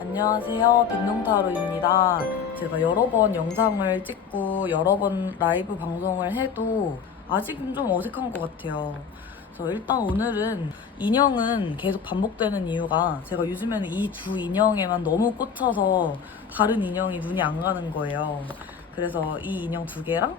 안녕하세요. 빈농타로입니다. 제가 여러 번 영상을 찍고 여러 번 라이브 방송을 해도 아직은 좀 어색한 것 같아요. 그래서 일단 오늘은 인형은 계속 반복되는 이유가 제가 요즘에는 이 두 인형에만 너무 꽂혀서 다른 인형이 눈이 안 가는 거예요. 그래서 이 인형 두 개랑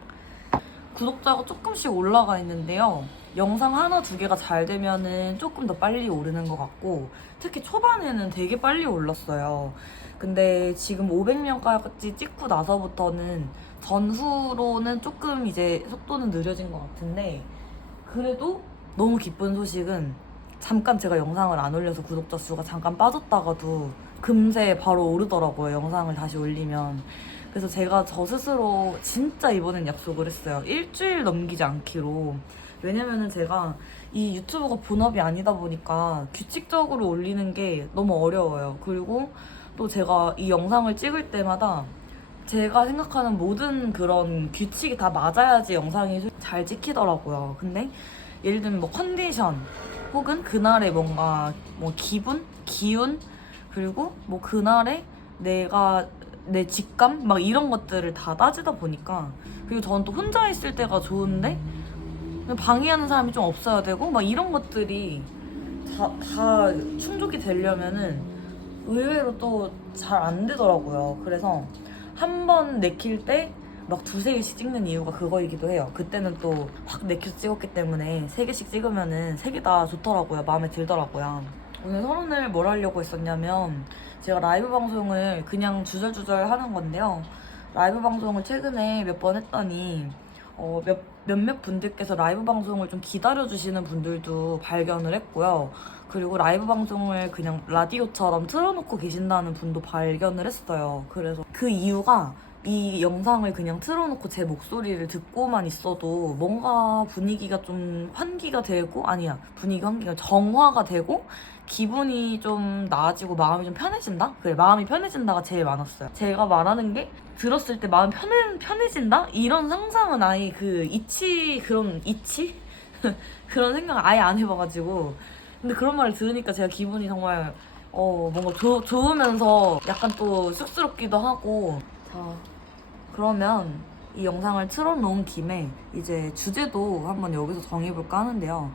구독자가 조금씩 올라가 있는데요. 영상 하나, 두 개가 잘 되면은 조금 더 빨리 오르는 것 같고, 특히 초반에는 되게 빨리 올랐어요. 근데 지금 500명까지 찍고 나서부터는 전후로는 조금 이제 속도는 느려진 것 같은데, 그래도 너무 기쁜 소식은 잠깐 제가 영상을 안 올려서 구독자 수가 잠깐 빠졌다가도 금세 바로 오르더라고요. 영상을 다시 올리면. 그래서 제가 저 스스로 진짜 이번엔 약속을 했어요. 일주일 넘기지 않기로. 왜냐면은 제가 이 유튜브가 본업이 아니다 보니까 규칙적으로 올리는 게 너무 어려워요. 그리고 또 제가 이 영상을 찍을 때마다 제가 생각하는 모든 그런 규칙이 다 맞아야지 영상이 잘 찍히더라고요. 근데 예를 들면 뭐 컨디션 혹은 그날의 뭔가 뭐 기분, 기운 그리고 뭐 그날의 내가 내 직감 막 이런 것들을 다 따지다 보니까 그리고 저는 또 혼자 있을 때가 좋은데 방해하는 사람이 좀 없어야 되고 막 이런 것들이 다 충족이 되려면은 의외로 또 잘 안 되더라고요. 그래서 한 번 내킬 때 막 두세 개씩 찍는 이유가 그거이기도 해요. 그때는 또 확 내켜서 찍었기 때문에 세 개씩 찍으면은 세 개 다 좋더라고요. 마음에 들더라고요. 오늘 서론을 뭘 하려고 했었냐면 제가 라이브 방송을 그냥 주절주절 하는 건데요. 라이브 방송을 최근에 몇 번 했더니 몇몇 분들께서 라이브 방송을 좀 기다려주시는 분들도 발견을 했고요. 그리고 라이브 방송을 그냥 라디오처럼 틀어놓고 계신다는 분도 발견을 했어요. 그래서 그 이유가 이 영상을 그냥 틀어놓고 제 목소리를 듣고만 있어도 뭔가 분위기가 좀 환기가 되고 분위기 환기가 정화가 되고 기분이 좀 나아지고 마음이 좀 편해진다? 그래, 마음이 편해진다가 제일 많았어요. 제가 말하는 게 들었을 때 마음 편해진다? 이런 상상은 아예 그런 그런 생각을 아예 안 해봐가지고. 근데 그런 말을 들으니까 제가 기분이 정말, 뭔가 좋으면서 약간 또 쑥스럽기도 하고. 자, 그러면 이 영상을 틀어놓은 김에 이제 주제도 한번 여기서 정해볼까 하는데요.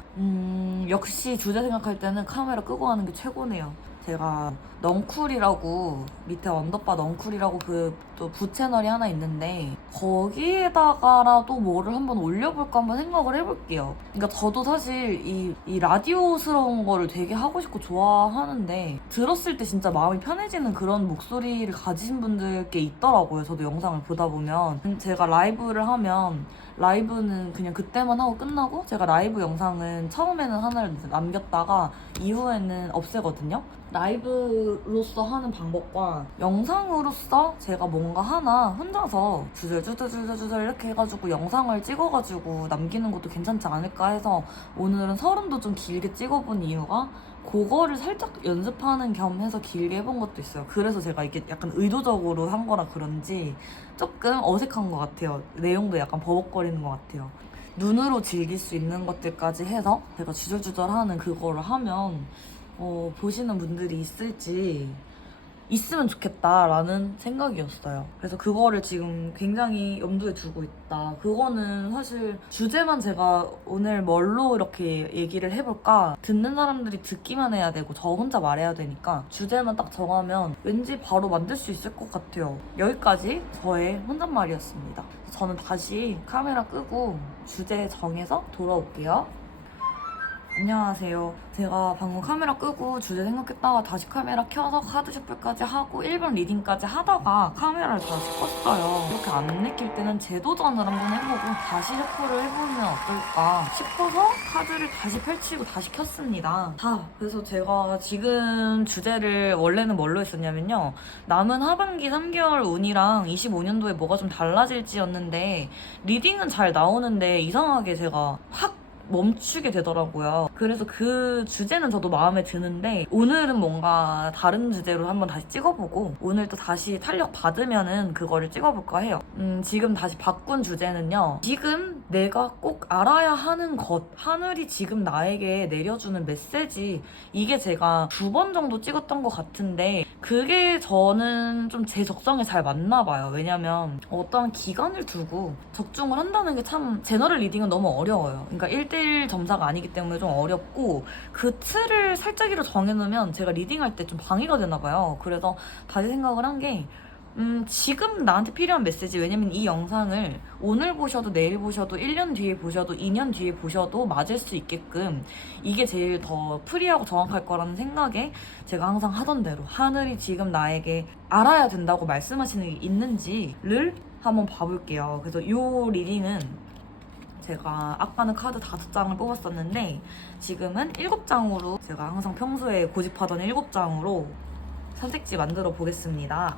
역시 주제 생각할 때는 카메라 끄고 하는 게 최고네요. 제가 넝쿨이라고 밑에 언더바 넝쿨이라고 그 또 부채널이 하나 있는데 거기에다가라도 뭐를 한번 올려볼까 한번 생각을 해볼게요. 그러니까 저도 사실 이 라디오스러운 거를 되게 하고 싶고 좋아하는데 들었을 때 진짜 마음이 편해지는 그런 목소리를 가지신 분들께 있더라고요. 저도 영상을 보다 보면 제가 라이브를 하면 라이브는 그냥 그때만 하고 끝나고 제가 라이브 영상은 처음에는 하나를 남겼다가 이후에는 없애거든요. 라이브로서 하는 방법과 영상으로서 제가 뭔가 하나 혼자서 주절주절 이렇게 해가지고 영상을 찍어가지고 남기는 것도 괜찮지 않을까 해서 오늘은 서른도 좀 길게 찍어본 이유가 그거를 살짝 연습하는 겸 해서 길게 해본 것도 있어요. 그래서 제가 이게 약간 의도적으로 한 거라 그런지 조금 어색한 것 같아요. 내용도 약간 버벅거리는 것 같아요. 눈으로 즐길 수 있는 것들까지 해서 제가 주절주절 하는 그거를 하면 보시는 분들이 있으면 좋겠다라는 생각이었어요. 그래서 그거를 지금 굉장히 염두에 두고 있다. 그거는 사실 주제만 제가 오늘 뭘로 이렇게 얘기를 해볼까? 듣는 사람들이 듣기만 해야 되고 저 혼자 말해야 되니까 주제만 딱 정하면 왠지 바로 만들 수 있을 것 같아요. 여기까지 저의 혼잣말이었습니다. 저는 다시 카메라 끄고 주제 정해서 돌아올게요. 안녕하세요. 제가 방금 카메라 끄고 주제 생각했다가 다시 카메라 켜서 카드 셔플까지 하고 1번 리딩까지 하다가 카메라를 다시 껐어요. 이렇게 안 내킬 때는 재도전을 한번 해보고 다시 셔플을 해보면 어떨까 싶어서 카드를 다시 펼치고 다시 켰습니다. 그래서 제가 지금 주제를 원래는 뭘로 했었냐면요. 남은 하반기 3개월 운이랑 25년도에 뭐가 좀 달라질지였는데 리딩은 잘 나오는데 이상하게 제가 확 멈추게 되더라고요. 그래서 그 주제는 저도 마음에 드는데 오늘은 뭔가 다른 주제로 한번 다시 찍어보고 오늘 또 다시 탄력 받으면은 그거를 찍어볼까 해요. 지금 다시 바꾼 주제는요. 지금 내가 꼭 알아야 하는 것, 하늘이 지금 나에게 내려주는 메시지, 이게 제가 2번 정도 찍었던 것 같은데 그게 저는 좀 제 적성에 잘 맞나 봐요. 왜냐면 어떠한 기간을 두고 적중을 한다는 게 참 제너럴 리딩은 너무 어려워요. 그러니까 1대1 점사가 아니기 때문에 좀 어렵고 그 틀을 살짝이라도 정해놓으면 제가 리딩할 때 좀 방해가 되나 봐요. 그래서 다시 생각을 한 게 지금 나한테 필요한 메시지, 왜냐면 이 영상을 오늘 보셔도 내일 보셔도 1년 뒤에 보셔도 2년 뒤에 보셔도 맞을 수 있게끔 이게 제일 더 프리하고 정확할 거라는 생각에 제가 항상 하던 대로 하늘이 지금 나에게 알아야 된다고 말씀하시는 게 있는지를 한번 봐볼게요. 그래서 이 리딩은 제가 아까는 카드 5장을 뽑았었는데 지금은 7장으로, 제가 항상 평소에 고집하던 7장으로 선택지 만들어 보겠습니다.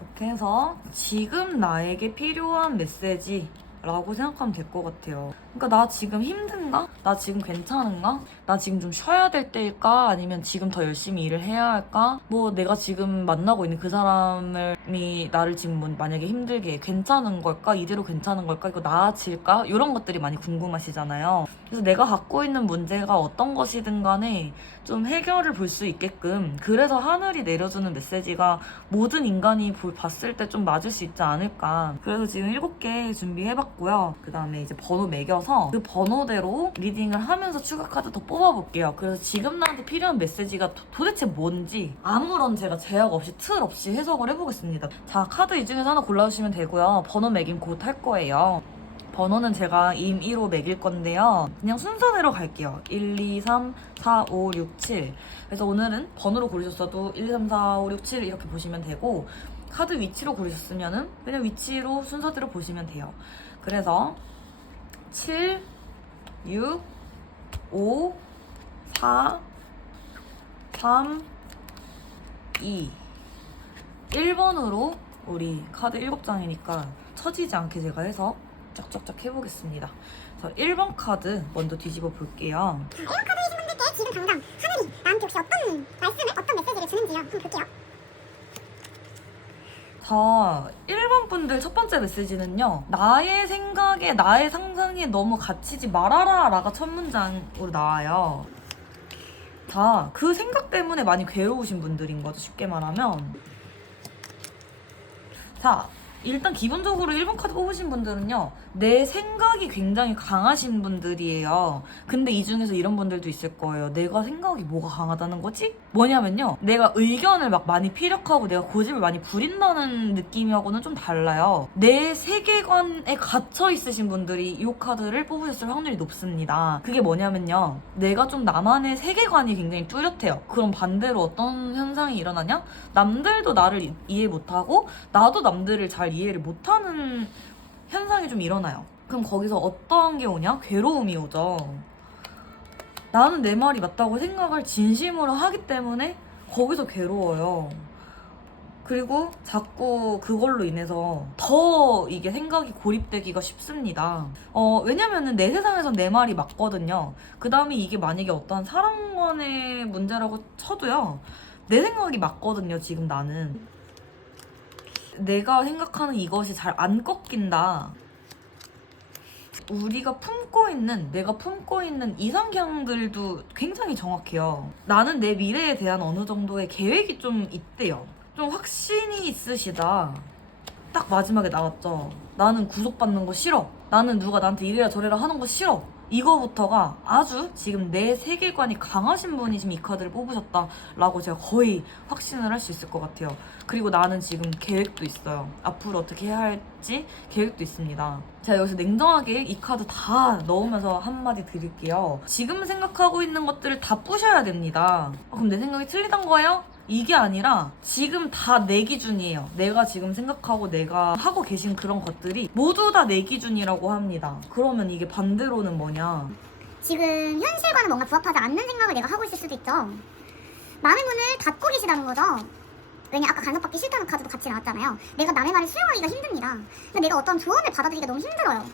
이렇게 해서 지금 나에게 필요한 메시지라고 생각하면 될 것 같아요. 그러니까 나 지금 힘든가? 나 지금 괜찮은가? 나 지금 좀 쉬어야 될 때일까? 아니면 지금 더 열심히 일을 해야 할까? 뭐 내가 지금 만나고 있는 그 사람이 나를 지금 뭐 만약에 힘들게 해. 괜찮은 걸까? 이대로 괜찮은 걸까? 이거 나아질까? 이런 것들이 많이 궁금하시잖아요. 그래서 내가 갖고 있는 문제가 어떤 것이든 간에 좀 해결을 볼 수 있게끔, 그래서 하늘이 내려주는 메시지가 모든 인간이 봤을 때 좀 맞을 수 있지 않을까. 그래서 지금 7개 준비해봤고요. 그 다음에 이제 번호 매겨서 그 번호대로 리딩을 하면서 추가 카드 더 뽑아볼게요. 그래서 지금 나한테 필요한 메시지가 도대체 뭔지 아무런 제가 제약 없이 틀 없이 해석을 해보겠습니다. 자, 카드 이 중에서 하나 골라주시면 되고요. 번호 매김 곧 할 거예요. 번호는 제가 임의로 매길 건데요. 그냥 순서대로 갈게요. 1, 2, 3, 4, 5, 6, 7. 그래서 오늘은 번호로 고르셨어도 1, 2, 3, 4, 5, 6, 7 이렇게 보시면 되고, 카드 위치로 고르셨으면은 그냥 위치로 순서대로 보시면 돼요. 그래서 7, 6, 5, 4, 3, 2, 1번으로 우리 카드 7장이니까 처지지 않게 제가 해서 쫙쫙쫙 해보겠습니다. 자, 1번 카드 먼저 뒤집어 볼게요. 1번 카드이신 분들께 지금 당장 하늘이 나한테 혹시 어떤 말씀을, 어떤 메시지를 주는지요. 한번 볼게요. 자, 1번 분들 첫 번째 메시지는요. 나의 생각에, 나의 상상에 너무 갇히지 말아라 라가 첫 문장으로 나와요. 자, 그 생각 때문에 많이 괴로우신 분들인 거죠, 쉽게 말하면. 자, 일단 기본적으로 1번 카드 뽑으신 분들은요, 내 생각이 굉장히 강하신 분들이에요. 근데 이 중에서 이런 분들도 있을 거예요. 내가 생각이 뭐가 강하다는 거지? 뭐냐면요, 내가 의견을 막 많이 피력하고 내가 고집을 많이 부린다는 느낌하고는 좀 달라요. 내 세계관에 갇혀 있으신 분들이 이 카드를 뽑으셨을 확률이 높습니다. 그게 뭐냐면요, 내가 좀 나만의 세계관이 굉장히 뚜렷해요. 그럼 반대로 어떤 현상이 일어나냐? 남들도 나를 이해 못하고 나도 남들을 잘 이해를 못하는 현상이 좀 일어나요. 그럼 거기서 어떠한 게 오냐? 괴로움이 오죠. 나는 내 말이 맞다고 생각을 진심으로 하기 때문에 거기서 괴로워요. 그리고 자꾸 그걸로 인해서 더 이게 생각이 고립되기가 쉽습니다. 왜냐면은 내 세상에선 내 말이 맞거든요. 그 다음에 이게 만약에 어떤 사람간의 문제라고 쳐도요, 내 생각이 맞거든요, 지금 나는. 내가 생각하는 이것이 잘 안 꺾인다. 우리가 품고 있는, 내가 품고 있는 이상향들도 굉장히 정확해요. 나는 내 미래에 대한 어느 정도의 계획이 좀 있대요. 좀 확신이 있으시다. 딱 마지막에 나왔죠. 나는 구속받는 거 싫어. 나는 누가 나한테 이래라 저래라 하는 거 싫어. 이거부터가 아주 지금 내 세계관이 강하신 분이 지금 이 카드를 뽑으셨다라고 제가 거의 확신을 할 수 있을 것 같아요. 그리고 나는 지금 계획도 있어요. 앞으로 어떻게 해야 할지 계획도 있습니다. 제가 여기서 냉정하게 이 카드 다 넣으면서 한마디 드릴게요. 지금 생각하고 있는 것들을 다 부셔야 됩니다. 그럼 내 생각이 틀리단 거예요? 이게 아니라 지금 다 내 기준이에요. 내가 지금 생각하고 내가 하고 계신 그런 것들이 모두 다 내 기준이라고 합니다. 그러면 이게 반대로는 뭐냐? 지금 현실과는 뭔가 부합하지 않는 생각을 내가 하고 있을 수도 있죠. 마음의 문을 닫고 계시다는 거죠. 왜냐, 아까 간섭받기 싫다는 카드도 같이 나왔잖아요. 내가 남의 말을 수용하기가 힘듭니다. 근데 내가 어떤 조언을 받아들이기가 너무 힘들어요.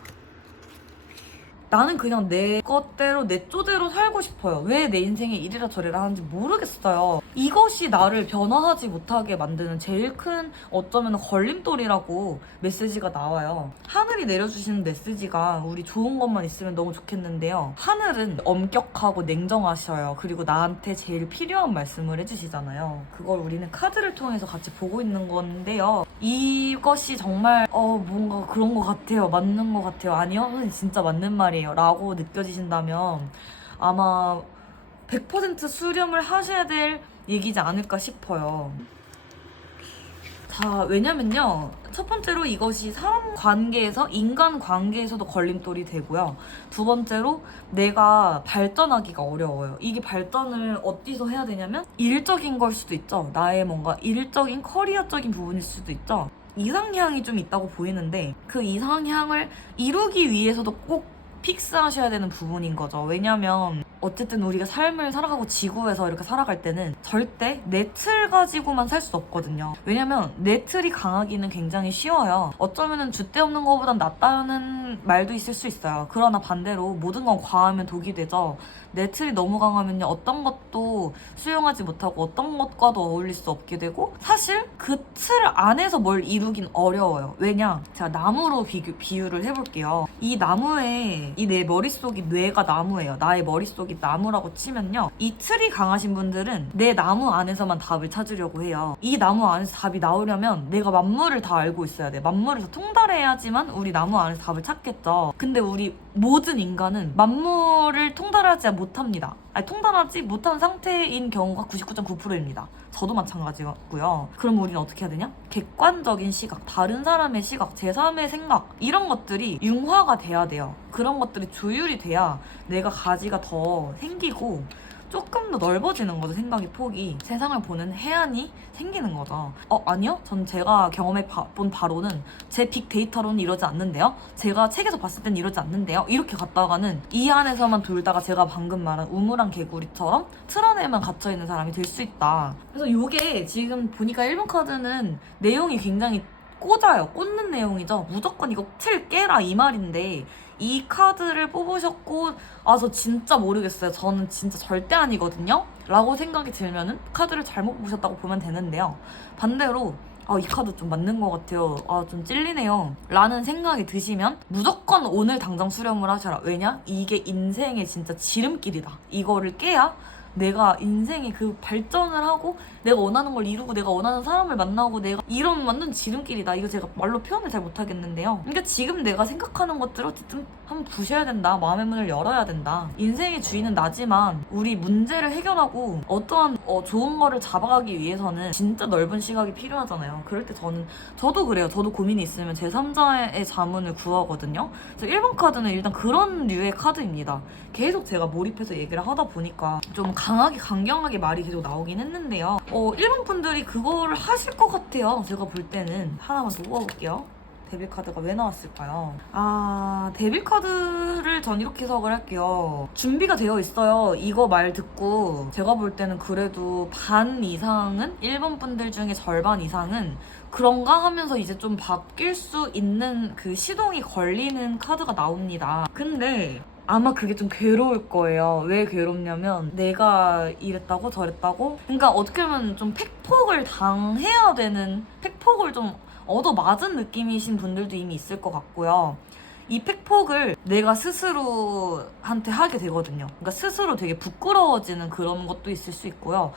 나는 그냥 내 것대로 내 쪼대로 살고 싶어요. 왜 내 인생에 이리라 저리라 하는지 모르겠어요. 이것이 나를 변화하지 못하게 만드는 제일 큰 어쩌면 걸림돌이라고 메시지가 나와요. 하늘이 내려주시는 메시지가 우리 좋은 것만 있으면 너무 좋겠는데요. 하늘은 엄격하고 냉정하셔요. 그리고 나한테 제일 필요한 말씀을 해주시잖아요. 그걸 우리는 카드를 통해서 같이 보고 있는 건데요. 이것이 정말 뭔가 그런 것 같아요. 맞는 것 같아요. 아니요? 선생님 진짜 맞는 말이에요. 라고 느껴지신다면 아마 100% 수렴을 하셔야 될 얘기지 않을까 싶어요. 자, 왜냐면요. 첫 번째로 이것이 사람 관계에서, 인간 관계에서도 걸림돌이 되고요. 두 번째로 내가 발전하기가 어려워요. 이게 발전을 어디서 해야 되냐면 일적인 걸 수도 있죠. 나의 뭔가 일적인 커리어적인 부분일 수도 있죠. 이상향이 좀 있다고 보이는데 그 이상향을 이루기 위해서도 꼭 픽스하셔야 되는 부분인 거죠. 왜냐면 어쨌든 우리가 삶을 살아가고 지구에서 이렇게 살아갈 때는 절대 내 틀 가지고만 살 수 없거든요. 왜냐면 내 틀이 강하기는 굉장히 쉬워요. 어쩌면은 줏대 없는 것보단 낫다는 말도 있을 수 있어요. 그러나 반대로 모든 건 과하면 독이 되죠. 내 틀이 너무 강하면요 어떤 것도 수용하지 못하고 어떤 것과도 어울릴 수 없게 되고 사실 그 틀 안에서 뭘 이루긴 어려워요. 왜냐? 제가 나무로 비유를 해볼게요. 이 나무에 이 내 머릿속이 뇌가 나무예요. 나의 머릿속이 나무라고 치면요 이 틀이 강하신 분들은 내 나무 안에서만 답을 찾으려고 해요. 이 나무 안에서 답이 나오려면 내가 만물을 다 알고 있어야 돼. 만물을 다 통달해야지만 우리 나무 안에서 답을 찾겠죠. 근데 우리 모든 인간은 만물을 통달하지 못합니다. 아니, 통달하지 못한 상태인 경우가 99.9%입니다. 저도 마찬가지고요. 그럼 우리는 어떻게 해야 되냐? 객관적인 시각, 다른 사람의 시각, 제3의 생각 이런 것들이 융화가 돼야 돼요. 그런 것들이 조율이 돼야 내가 가지가 더 생기고 조금 더 넓어지는 거죠. 생각의 폭이. 세상을 보는 해안이 생기는 거죠. 아니요? 전 제가 경험해 본 바로는 제 빅데이터로는 이러지 않는데요. 제가 책에서 봤을 땐 이러지 않는데요. 이렇게 갔다가는 이 안에서만 돌다가 제가 방금 말한 우물안 개구리처럼 틀 안에만 갇혀있는 사람이 될 수 있다. 그래서 이게 지금 보니까 1번 카드는 내용이 굉장히 꽂아요. 꽂는 내용이죠. 무조건 이거 틀 깨라 이 말인데 이 카드를 뽑으셨고 저 진짜 모르겠어요. 저는 진짜 절대 아니거든요. 라고 생각이 들면은 카드를 잘못 보셨다고 보면 되는데요. 반대로 이 카드 좀 맞는 것 같아요. 좀 찔리네요. 라는 생각이 드시면 무조건 오늘 당장 수렴을 하셔라. 왜냐? 이게 인생의 진짜 지름길이다. 이거를 깨야 내가 인생의 그 발전을 하고 내가 원하는 걸 이루고 내가 원하는 사람을 만나고 내가 이런 완전 지름길이다. 이거 제가 말로 표현을 잘 못하겠는데요. 그러니까 지금 내가 생각하는 것들을 어쨌든 한번 부셔야 된다. 마음의 문을 열어야 된다. 인생의 주인은 나지만 우리 문제를 해결하고 어떠한 좋은 거를 잡아가기 위해서는 진짜 넓은 시각이 필요하잖아요. 그럴 때 저도 그래요. 저도 고민이 있으면 제3자의 자문을 구하거든요. 그래서 1번 카드는 일단 그런 류의 카드입니다. 계속 제가 몰입해서 얘기를 하다 보니까 좀 강경하게 말이 계속 나오긴 했는데요. 1번 분들이 그거를 하실 것 같아요. 제가 볼 때는. 하나만 더 뽑아볼게요. 데빌 카드가 왜 나왔을까요? 데빌 카드를 전 이렇게 해석을 할게요. 준비가 되어 있어요. 이거 말 듣고 제가 볼 때는 그래도 반 이상은 1번 분들 중에 절반 이상은 그런가 하면서 이제 좀 바뀔 수 있는 그 시동이 걸리는 카드가 나옵니다. 근데 아마 그게 좀 괴로울 거예요. 왜 괴롭냐면 내가 이랬다고 저랬다고 그러니까 어떻게 보면 좀 팩폭을 당해야 되는 팩폭을 좀 얻어맞은 느낌이신 분들도 이미 있을 것 같고요. 이 팩폭을 내가 스스로한테 하게 되거든요. 그러니까 스스로 되게 부끄러워지는 그런 것도 있을 수 있고요.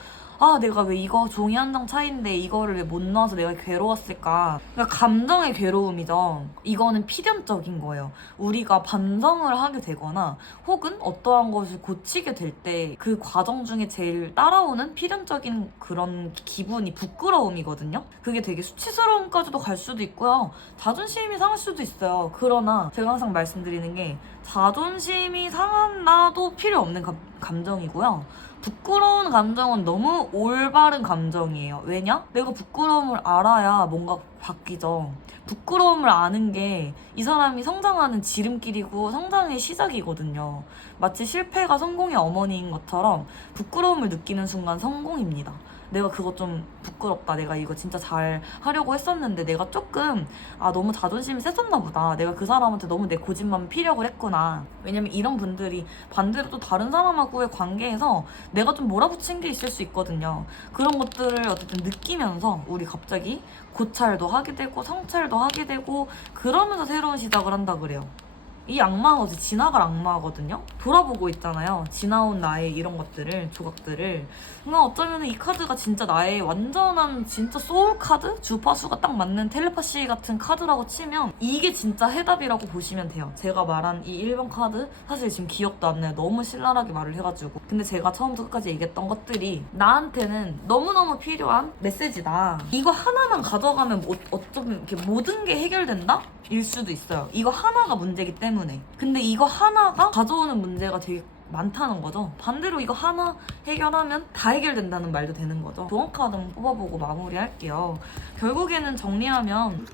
내가 왜 이거 종이 한 장 차이인데 이거를 왜 못 넣어서 내가 괴로웠을까. 그러니까 감정의 괴로움이죠. 이거는 필연적인 거예요. 우리가 반성을 하게 되거나 혹은 어떠한 것을 고치게 될 때 그 과정 중에 제일 따라오는 필연적인 그런 기분이 부끄러움이거든요. 그게 되게 수치스러움까지도 갈 수도 있고요. 자존심이 상할 수도 있어요. 그러나 제가 항상 말씀드리는 게 자존심이 상한다도 필요 없는 감정이고요. 부끄러운 감정은 너무 올바른 감정이에요. 왜냐? 내가 부끄러움을 알아야 뭔가 바뀌죠. 부끄러움을 아는 게 이 사람이 성장하는 지름길이고 성장의 시작이거든요. 마치 실패가 성공의 어머니인 것처럼 부끄러움을 느끼는 순간 성공입니다. 내가 그거 좀 부끄럽다. 내가 이거 진짜 잘 하려고 했었는데 내가 조금 너무 자존심이 셌었나 보다. 내가 그 사람한테 너무 내 고집만 피려고 했구나. 왜냐면 이런 분들이 반대로 또 다른 사람하고의 관계에서 내가 좀 몰아붙인 게 있을 수 있거든요. 그런 것들을 어쨌든 느끼면서 우리 갑자기 고찰도 하게 되고 성찰도 하게 되고 그러면서 새로운 시작을 한다 그래요. 이 악마가 어제 지나갈 악마거든요. 돌아보고 있잖아요. 지나온 나의 이런 것들을, 조각들을. 뭔가 어쩌면 이 카드가 진짜 나의 완전한 진짜 소울 카드? 주파수가 딱 맞는 텔레파시 같은 카드라고 치면 이게 진짜 해답이라고 보시면 돼요. 제가 말한 이 1번 카드 사실 지금 기억도 안 나요. 너무 신랄하게 말을 해가지고. 근데 제가 처음부터 끝까지 얘기했던 것들이 나한테는 너무너무 필요한 메시지다. 이거 하나만 가져가면 어쩌면 이렇게 모든 게 해결된다? 일 수도 있어요. 이거 하나가 문제기 때문에. 근데 이거 하나가 가져오는 문제가 되게 많다는 거죠. 반대로 이거 하나 해결하면 다 해결된다는 말도 되는 거죠. 조언 카드 한번 뽑아보고 마무리할게요. 결국에는 정리하면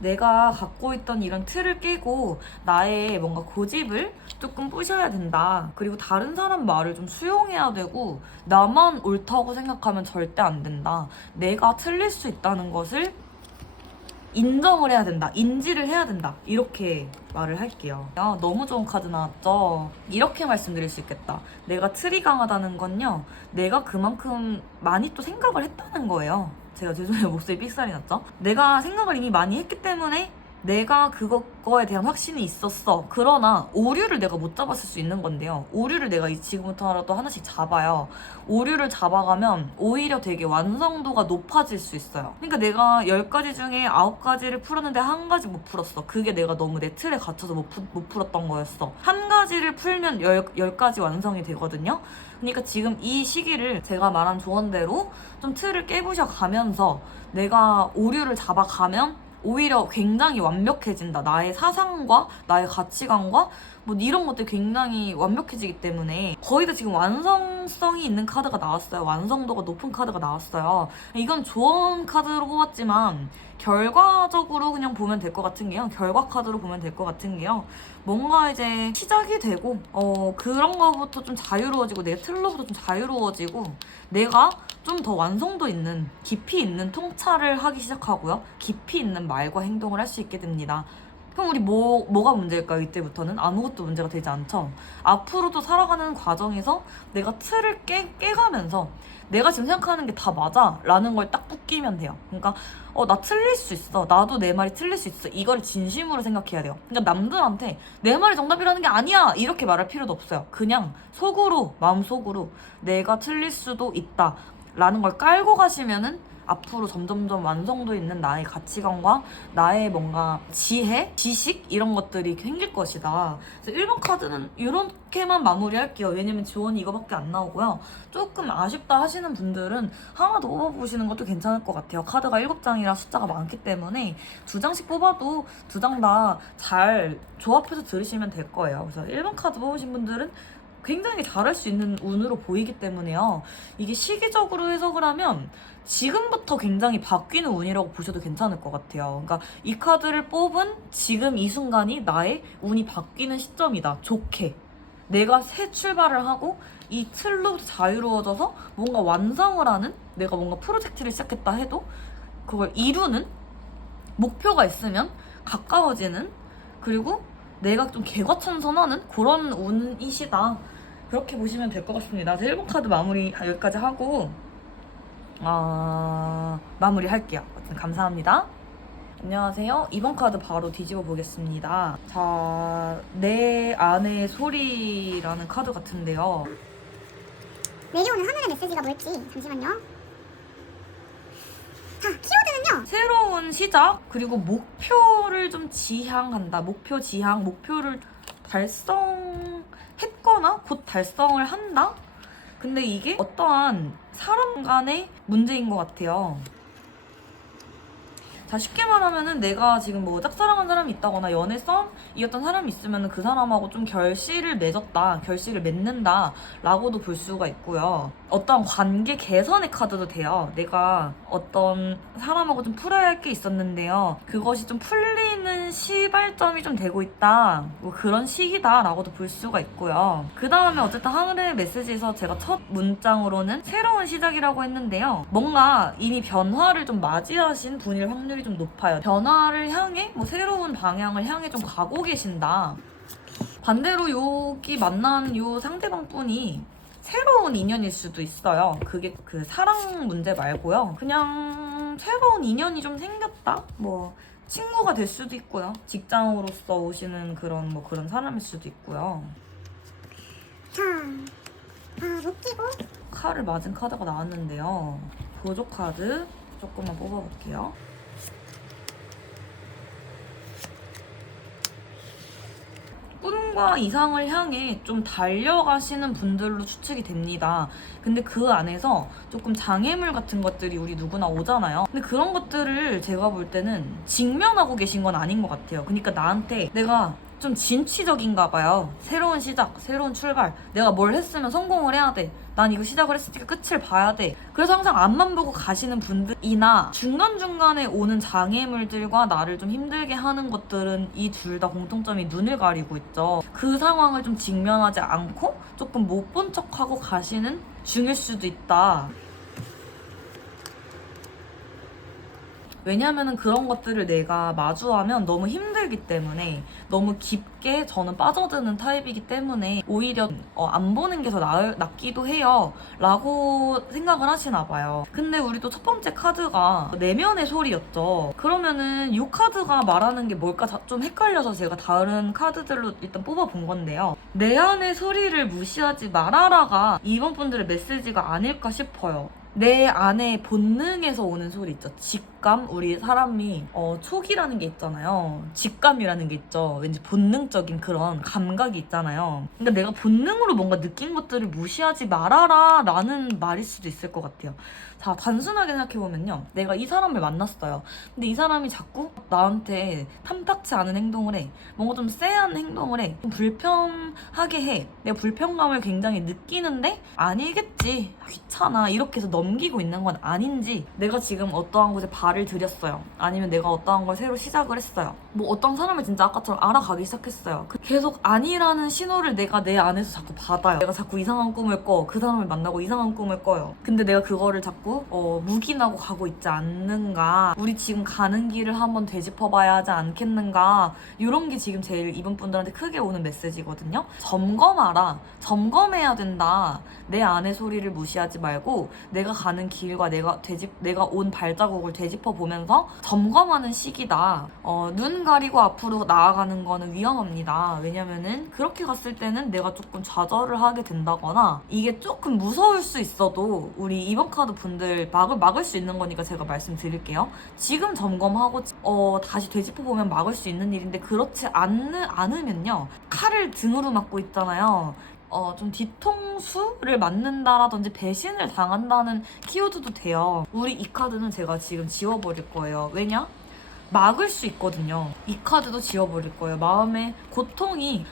내가 갖고 있던 이런 틀을 깨고 나의 뭔가 고집을 조금 부셔야 된다. 그리고 다른 사람 말을 좀 수용해야 되고 나만 옳다고 생각하면 절대 안 된다. 내가 틀릴 수 있다는 것을 인정을 해야 된다. 인지를 해야 된다. 이렇게 말을 할게요. 너무 좋은 카드 나왔죠? 이렇게 말씀드릴 수 있겠다. 내가 틀이 강하다는 건요. 내가 그만큼 많이 또 생각을 했다는 거예요. 제가 죄송해요. 목소리 삑살이 났죠? 내가 생각을 이미 많이 했기 때문에 내가 그거에 대한 확신이 있었어. 그러나 오류를 내가 못 잡았을 수 있는 건데요. 오류를 내가 지금부터라도 하나씩 잡아요. 오류를 잡아가면 오히려 되게 완성도가 높아질 수 있어요. 그러니까 내가 10가지 중에 9가지를 풀었는데 한 가지 못 풀었어. 그게 내가 너무 내 틀에 갇혀서 못 풀었던 거였어. 한 가지를 풀면 10가지 완성이 되거든요. 그러니까 지금 이 시기를 제가 말한 조언대로 좀 틀을 깨부셔 가면서 내가 오류를 잡아가면 오히려 굉장히 완벽해진다. 나의 사상과 나의 가치관과 뭐 이런 것들이 굉장히 완벽해지기 때문에 거의 다 지금 완성성이 있는 카드가 나왔어요. 완성도가 높은 카드가 나왔어요. 이건 조언 카드로 뽑았지만 결과적으로 그냥 보면 될 것 같은 게요. 결과 카드로 보면 될 것 같은 게요. 뭔가 이제 시작이 되고 그런 거부터 좀 자유로워지고 내 틀로부터 좀 자유로워지고 내가 좀 더 완성도 있는 깊이 있는 통찰을 하기 시작하고요. 깊이 있는 말과 행동을 할 수 있게 됩니다. 그럼 우리 뭐가 문제일까요? 이때부터는 아무것도 문제가 되지 않죠. 앞으로도 살아가는 과정에서 내가 틀을 깨가면서 내가 지금 생각하는 게 다 맞아 라는 걸 딱 웃기면 돼요. 그러니까 나 틀릴 수 있어. 나도 내 말이 틀릴 수 있어. 이걸 진심으로 생각해야 돼요. 그러니까 남들한테 내 말이 정답이라는 게 아니야 이렇게 말할 필요도 없어요. 그냥 속으로 마음속으로 내가 틀릴 수도 있다 라는 걸 깔고 가시면은 앞으로 점점점 완성도 있는 나의 가치관과 나의 뭔가 지혜, 지식 이런 것들이 생길 것이다. 그래서 1번 카드는 이렇게만 마무리할게요. 왜냐면 지원이 이거밖에 안 나오고요. 조금 아쉽다 하시는 분들은 하나 더 뽑아보시는 것도 괜찮을 것 같아요. 카드가 7장이라 숫자가 많기 때문에 2장씩 뽑아도 2장 다 잘 조합해서 들으시면 될 거예요. 그래서 1번 카드 뽑으신 분들은 굉장히 잘할 수 있는 운으로 보이기 때문에요. 이게 시기적으로 해석을 하면 지금부터 굉장히 바뀌는 운이라고 보셔도 괜찮을 것 같아요. 그러니까 이 카드를 뽑은 지금 이 순간이 나의 운이 바뀌는 시점이다. 좋게. 내가 새 출발을 하고 이 틀로 자유로워져서 뭔가 완성을 하는 내가 뭔가 프로젝트를 시작했다 해도 그걸 이루는 목표가 있으면 가까워지는 그리고 내가 좀 개과천선하는 그런 운이시다. 그렇게 보시면 될 것 같습니다. 1번 카드 마무리 여기까지 하고 마무리 할게요. 감사합니다. 안녕하세요. 2번 카드 바로 뒤집어 보겠습니다. 자, 내 안의 소리라는 카드 같은데요. 내려오는 하늘의 메시지가 뭘지 잠시만요. 자, 키워드는요. 새로운 시작 그리고 목표를 좀 지향한다. 목표 지향, 목표를 달성했거나 곧 달성을 한다? 근데 이게 어떠한 사람 간의 문제인 것 같아요. 자, 쉽게 말하면은 내가 지금 뭐 짝사랑한 사람이 있다거나 연애 썸이었던 사람이 있으면은 그 사람하고 좀 결실을 맺었다, 결실을 맺는다 라고도 볼 수가 있고요. 어떤 관계 개선의 카드도 돼요. 내가 어떤 사람하고 좀 풀어야 할 게 있었는데요, 그것이 좀 풀리는 시발점이 좀 되고 있다, 뭐 그런 시기다 라고도 볼 수가 있고요. 그 다음에 어쨌든 하늘의 메시지에서 제가 첫 문장으로는 새로운 시작이라고 했는데요, 뭔가 이미 변화를 좀 맞이하신 분일 확률이 좀 높아요. 변화를 향해, 뭐 새로운 방향을 향해 좀 가고 계신다. 반대로 여기 만난 요 상대방 분이 새로운 인연일 수도 있어요. 그게 그 사랑 문제 말고요, 그냥 새로운 인연이 좀 생겼다? 뭐 친구가 될 수도 있고요. 직장으로서 오시는 그런 뭐 그런 사람일 수도 있고요. 자, 못 끼고. 칼을 맞은 카드가 나왔는데요, 보조 카드 조금만 뽑아볼게요. 꿈과 이상을 향해 좀 달려가시는 분들로 추측이 됩니다. 근데 그 안에서 조금 장애물 같은 것들이 우리 누구나 오잖아요. 근데 그런 것들을 제가 볼 때는 직면하고 계신 건 아닌 것 같아요. 그러니까 나한테 내가 좀 진취적인가 봐요. 새로운 시작, 새로운 출발. 내가 뭘 했으면 성공을 해야 돼. 난 이거 시작을 했으니까 끝을 봐야 돼. 그래서 항상 앞만 보고 가시는 분들이나 중간중간에 오는 장애물들과 나를 좀 힘들게 하는 것들은 이 둘 다 공통점이 눈을 가리고 있죠. 그 상황을 좀 직면하지 않고 조금 못 본 척하고 가시는 중일 수도 있다. 왜냐면은 그런 것들을 내가 마주하면 너무 힘들기 때문에, 너무 깊게 저는 빠져드는 타입이기 때문에 오히려 안 보는 게 더 낫기도 해요 라고 생각을 하시나 봐요. 근데 우리 또 첫 번째 카드가 내면의 소리였죠. 그러면은 이 카드가 말하는 게 뭘까 좀 헷갈려서 제가 다른 카드들로 일단 뽑아본 건데요, 내 안의 소리를 무시하지 말아라가 이번 분들의 메시지가 아닐까 싶어요. 내 안에 본능에서 오는 소리 있죠. 직감? 우리 사람이 촉이라는 게 있잖아요. 직감이라는 게 있죠. 왠지 본능적인 그런 감각이 있잖아요. 그러니까 내가 본능으로 뭔가 느낀 것들을 무시하지 말아라 라는 말일 수도 있을 것 같아요. 자, 단순하게 생각해보면요, 내가 이 사람을 만났어요. 근데 이 사람이 자꾸 나한테 탐탁치 않은 행동을 해. 뭔가 좀 쎄한 행동을 해. 좀 불편하게 해. 내가 불편감을 굉장히 느끼는데 아니겠지, 귀찮아, 이렇게 해서 넘기고 있는 건 아닌지, 내가 지금 어떠한 곳에 발을 들였어요. 아니면 내가 어떠한 걸 새로 시작을 했어요. 뭐 어떤 사람을 진짜 아까처럼 알아가기 시작했어요. 계속 아니라는 신호를 내가 내 안에서 자꾸 받아요. 내가 자꾸 이상한 꿈을 꿔. 그 사람을 만나고 이상한 꿈을 꿔요. 근데 내가 그거를 자꾸 묵인하고 가고 있지 않는가, 우리 지금 가는 길을 한번 되짚어봐야 하지 않겠는가, 이런 게 지금 제일 이분 분들한테 크게 오는 메시지거든요. 점검하라, 점검해야 된다. 내 안의 소리를 무시하지 말고 내가 가는 길과 내가 온 발자국을 되짚어 보면서 점검하는 시기다. 눈 가리고 앞으로 나아가는 거는 위험합니다. 왜냐면은 그렇게 갔을 때는 내가 조금 좌절을 하게 된다거나, 이게 조금 무서울 수 있어도 우리 이번 카드 분들 막을 수 있는 거니까 제가 말씀드릴게요. 지금 점검하고 다시 되짚어 보면 막을 수 있는 일인데, 그렇지 않으면요, 칼을 등으로 맞고 있잖아요. 좀 뒤통수를 맞는다라든지 배신을 당한다는 키워드도 돼요. 우리 이 카드는 제가 지금 지워버릴 거예요. 왜냐? 막을 수 있거든요. 이 카드도 지워버릴 거예요. 마음의 고통이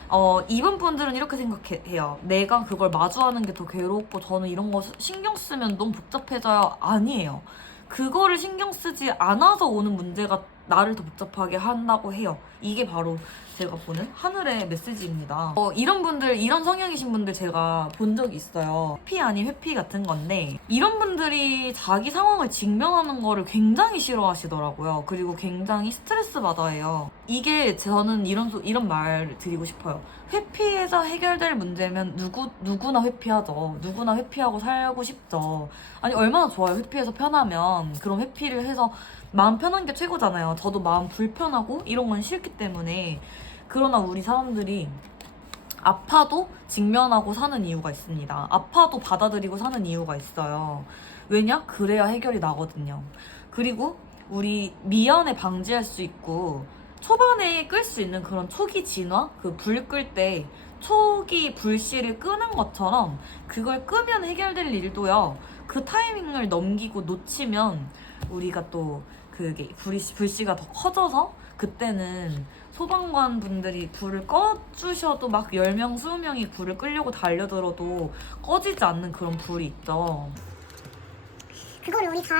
이번 분들은 이렇게 생각해요. 내가 그걸 마주하는 게 더 괴롭고 저는 이런 거 신경 쓰면 너무 복잡해져요. 아니에요. 그거를 신경 쓰지 않아서 오는 문제가 나를 더 복잡하게 한다고 해요. 이게 바로 제가 보는 하늘의 메시지입니다. 이런 분들, 이런 성향이신 분들 제가 본 적이 있어요. 회피 아닌 회피 같은 건데, 이런 분들이 자기 상황을 직면하는 거를 굉장히 싫어하시더라고요. 그리고 굉장히 스트레스 받아해요. 이게 저는 이런 말 드리고 싶어요. 회피해서 해결될 문제면 누구나 회피하죠. 누구나 회피하고 살고 싶죠. 아니, 얼마나 좋아요. 회피해서 편하면. 그럼 회피를 해서 마음 편한 게 최고잖아요. 저도 마음 불편하고 이런 건 싫기 때문에. 그러나 우리 사람들이 아파도 직면하고 사는 이유가 있습니다. 아파도 받아들이고 사는 이유가 있어요. 왜냐? 그래야 해결이 나거든요. 그리고 우리 미연에 방지할 수 있고, 초반에 끌 수 있는 그런 초기 진화? 그 불 끌 때 초기 불씨를 끄는 것처럼 그걸 끄면 해결될 일도요, 그 타이밍을 넘기고 놓치면 우리가 또 그게 불씨가 더 커져서 그때는 소방관 분들이 불을 꺼주셔도 막 10명, 20명이 불을 끄려고 달려들어도 꺼지지 않는 그런 불이 있죠. 그거를 우리 잘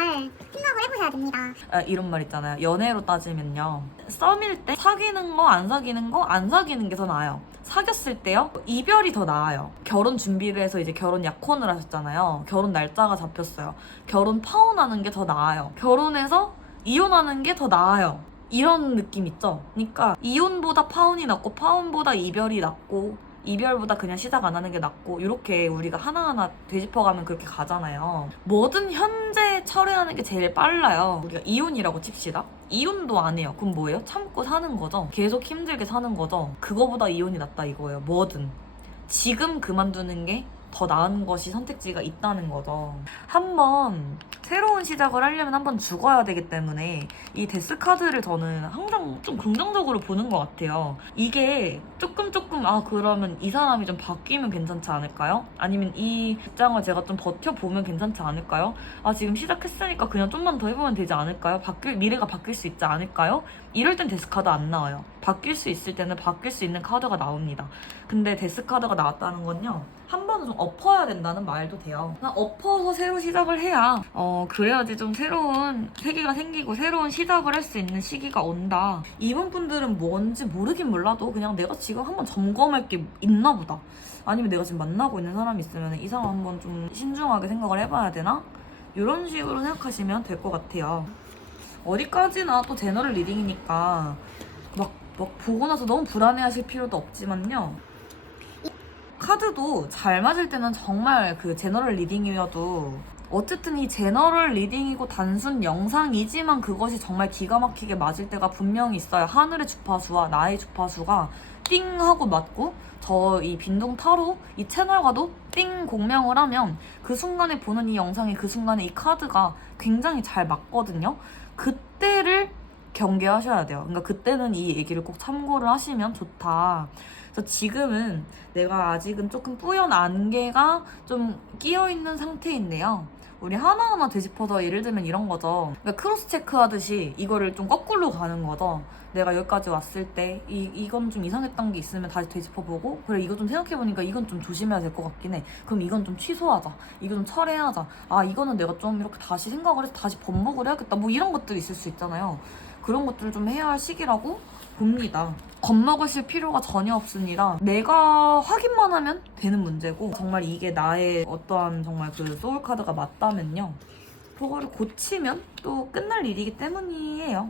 생각을 해보셔야 됩니다. 이런 말 있잖아요. 연애로 따지면요. 썸일 때 사귀는 거, 안 사귀는 거, 안 사귀는 게 더 나아요. 사귀었을 때요? 이별이 더 나아요. 결혼 준비를 해서 이제 결혼 약혼을 하셨잖아요. 결혼 날짜가 잡혔어요. 결혼 파혼하는 게 더 나아요. 결혼해서 이혼하는 게 더 나아요. 이런 느낌 있죠? 그러니까 이혼보다 파혼이 낫고 파혼보다 이별이 낫고 이별보다 그냥 시작 안 하는 게 낫고 이렇게 우리가 하나하나 되짚어가면 그렇게 가잖아요. 뭐든 현재 처리하는 게 제일 빨라요. 우리가 이혼이라고 칩시다. 이혼도 안 해요. 그럼 뭐예요? 참고 사는 거죠. 계속 힘들게 사는 거죠. 그거보다 이혼이 낫다 이거예요. 뭐든. 지금 그만두는 게 더 나은 것이 선택지가 있다는 거죠. 한번 새로운 시작을 하려면 한번 죽어야 되기 때문에 이 데스카드를 저는 항상 좀 긍정적으로 보는 것 같아요. 이게 조금 그러면 이 사람이 좀 바뀌면 괜찮지 않을까요? 아니면 이 직장을 제가 좀 버텨보면 괜찮지 않을까요? 지금 시작했으니까 그냥 좀만 더 해보면 되지 않을까요? 미래가 바뀔 수 있지 않을까요? 이럴 땐 데스카드 안 나와요. 바뀔 수 있을 때는 바뀔 수 있는 카드가 나옵니다. 근데 데스카드가 나왔다는 건요, 한 번은 좀 엎어야 된다는 말도 돼요. 그냥 엎어서 새로 시작을 해야 그래야지 좀 새로운 세계가 생기고 새로운 시작을 할 수 있는 시기가 온다. 이분 분들은 뭔지 모르긴 몰라도 그냥 내가 지금 한번 점검할 게 있나 보다, 아니면 내가 지금 만나고 있는 사람이 있으면 이 사람 한번 좀 신중하게 생각을 해봐야 되나? 이런 식으로 생각하시면 될 것 같아요. 어디까지나 또 제너럴 리딩이니까 막 보고 나서 너무 불안해하실 필요도 없지만요. 카드도 잘 맞을 때는 정말 그 제너럴 리딩이어도 어쨌든 이 제너럴 리딩이고 단순 영상이지만 그것이 정말 기가 막히게 맞을 때가 분명히 있어요. 하늘의 주파수와 나의 주파수가 띵 하고 맞고 저 이 빈둥 타로 이 채널과도 띵 공명을 하면 그 순간에 보는 이 영상이 그 순간에 이 카드가 굉장히 잘 맞거든요. 그때를 경계하셔야 돼요. 그러니까 그때는 이 얘기를 꼭 참고를 하시면 좋다. 그래서 지금은 내가 아직은 조금 뿌연 안개가 좀 끼어있는 상태인데요. 우리 하나하나 되짚어서 예를 들면 이런 거죠. 그러니까 크로스 체크 하듯이 이거를 좀 거꾸로 가는 거죠. 내가 여기까지 왔을 때 이건 좀 이상했던 게 있으면 다시 되짚어보고, 그래 이거 좀 생각해보니까 이건 좀 조심해야 될 것 같긴 해. 그럼 이건 좀 취소하자. 이거 좀 철회하자. 이거는 내가 좀 이렇게 다시 생각을 해서 다시 번복을 해야겠다. 뭐 이런 것들이 있을 수 있잖아요. 그런 것들을 좀 해야 할 시기라고 봅니다. 겁먹으실 필요가 전혀 없습니다. 내가 확인만 하면 되는 문제고, 정말 이게 나의 어떠한 정말 그 소울카드가 맞다면요, 그거를 고치면 또 끝날 일이기 때문이에요.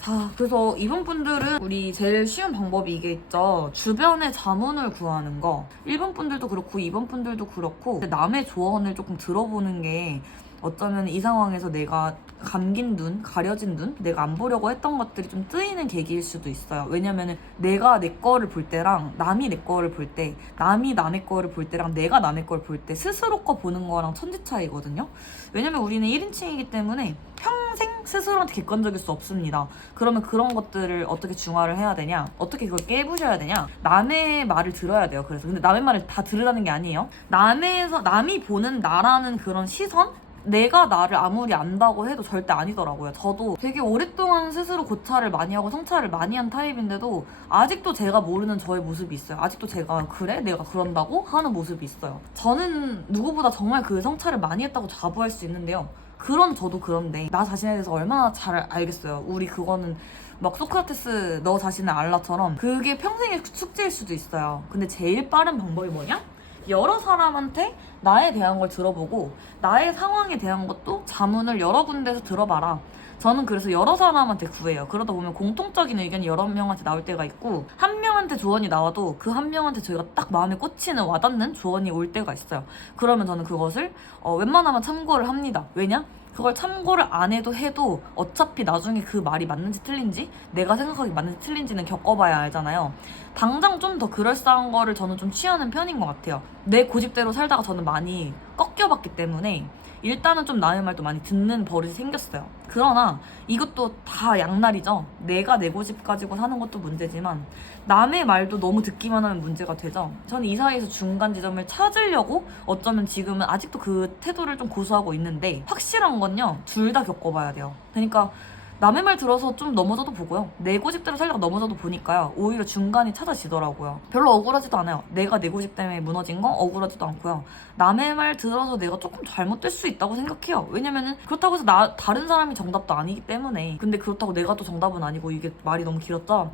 자, 그래서 이번 분들은 우리 제일 쉬운 방법이 이게 있죠. 주변에 자문을 구하는 거. 1번 분들도 그렇고 2번 분들도 그렇고 남의 조언을 조금 들어보는 게 어쩌면 이 상황에서 내가 감긴 눈, 가려진 눈, 내가 안 보려고 했던 것들이 좀 뜨이는 계기일 수도 있어요. 왜냐면은 내가 내 거를 볼 때랑 남이 내 거를 볼 때, 남이 남의 거를 볼 때랑 내가 남의 걸 볼 때 스스로 거 보는 거랑 천지 차이거든요. 왜냐면 우리는 1인칭이기 때문에 평생 스스로한테 객관적일 수 없습니다. 그러면 그런 것들을 어떻게 중화를 해야 되냐? 어떻게 그걸 깨부셔야 되냐? 남의 말을 들어야 돼요. 그래서 근데 남의 말을 다 들으라는 게 아니에요. 남이 보는 나라는 그런 시선? 내가 나를 아무리 안다고 해도 절대 아니더라고요. 저도 되게 오랫동안 스스로 고찰을 많이 하고 성찰을 많이 한 타입인데도 아직도 제가 모르는 저의 모습이 있어요. 아직도 제가 그래? 내가 그런다고? 하는 모습이 있어요. 저는 누구보다 정말 그 성찰을 많이 했다고 자부할 수 있는데요. 그런 저도 그런데 나 자신에 대해서 얼마나 잘 알겠어요. 우리 그거는 막 소크라테스 너 자신을 알라처럼 그게 평생의 숙제일 수도 있어요. 근데 제일 빠른 방법이 뭐냐? 여러 사람한테 나에 대한 걸 들어보고 나의 상황에 대한 것도 자문을 여러 군데에서 들어봐라. 저는 그래서 여러 사람한테 구해요. 그러다 보면 공통적인 의견이 여러 명한테 나올 때가 있고, 한 명한테 조언이 나와도 그 한 명한테 저희가 딱 마음에 꽂히는 와닿는 조언이 올 때가 있어요. 그러면 저는 그것을 웬만하면 참고를 합니다. 왜냐? 그걸 참고를 안 해도 어차피 나중에 그 말이 맞는지 틀린지, 내가 생각하기 맞는지 틀린지는 겪어봐야 알잖아요. 당장 좀 더 그럴싸한 거를 저는 좀 취하는 편인 것 같아요. 내 고집대로 살다가 저는 많이 꺾여봤기 때문에 일단은 좀 남의 말도 많이 듣는 버릇이 생겼어요. 그러나 이것도 다 양날이죠. 내가 내 고집 가지고 사는 것도 문제지만 남의 말도 너무 듣기만 하면 문제가 되죠. 저는 이 사이에서 중간 지점을 찾으려고 어쩌면 지금은 아직도 그 태도를 좀 고수하고 있는데, 확실한 건요, 둘 다 겪어봐야 돼요. 그러니까 남의 말 들어서 좀 넘어져도 보고요, 내 고집대로 살려고 넘어져도 보니까요, 오히려 중간이 찾아지더라고요. 별로 억울하지도 않아요. 내가 내 고집 때문에 무너진 거 억울하지도 않고요. 남의 말 들어서 내가 조금 잘못될 수 있다고 생각해요. 왜냐면은 그렇다고 해서 다른 사람이 정답도 아니기 때문에. 근데 그렇다고 내가 또 정답은 아니고, 이게 말이 너무 길었죠?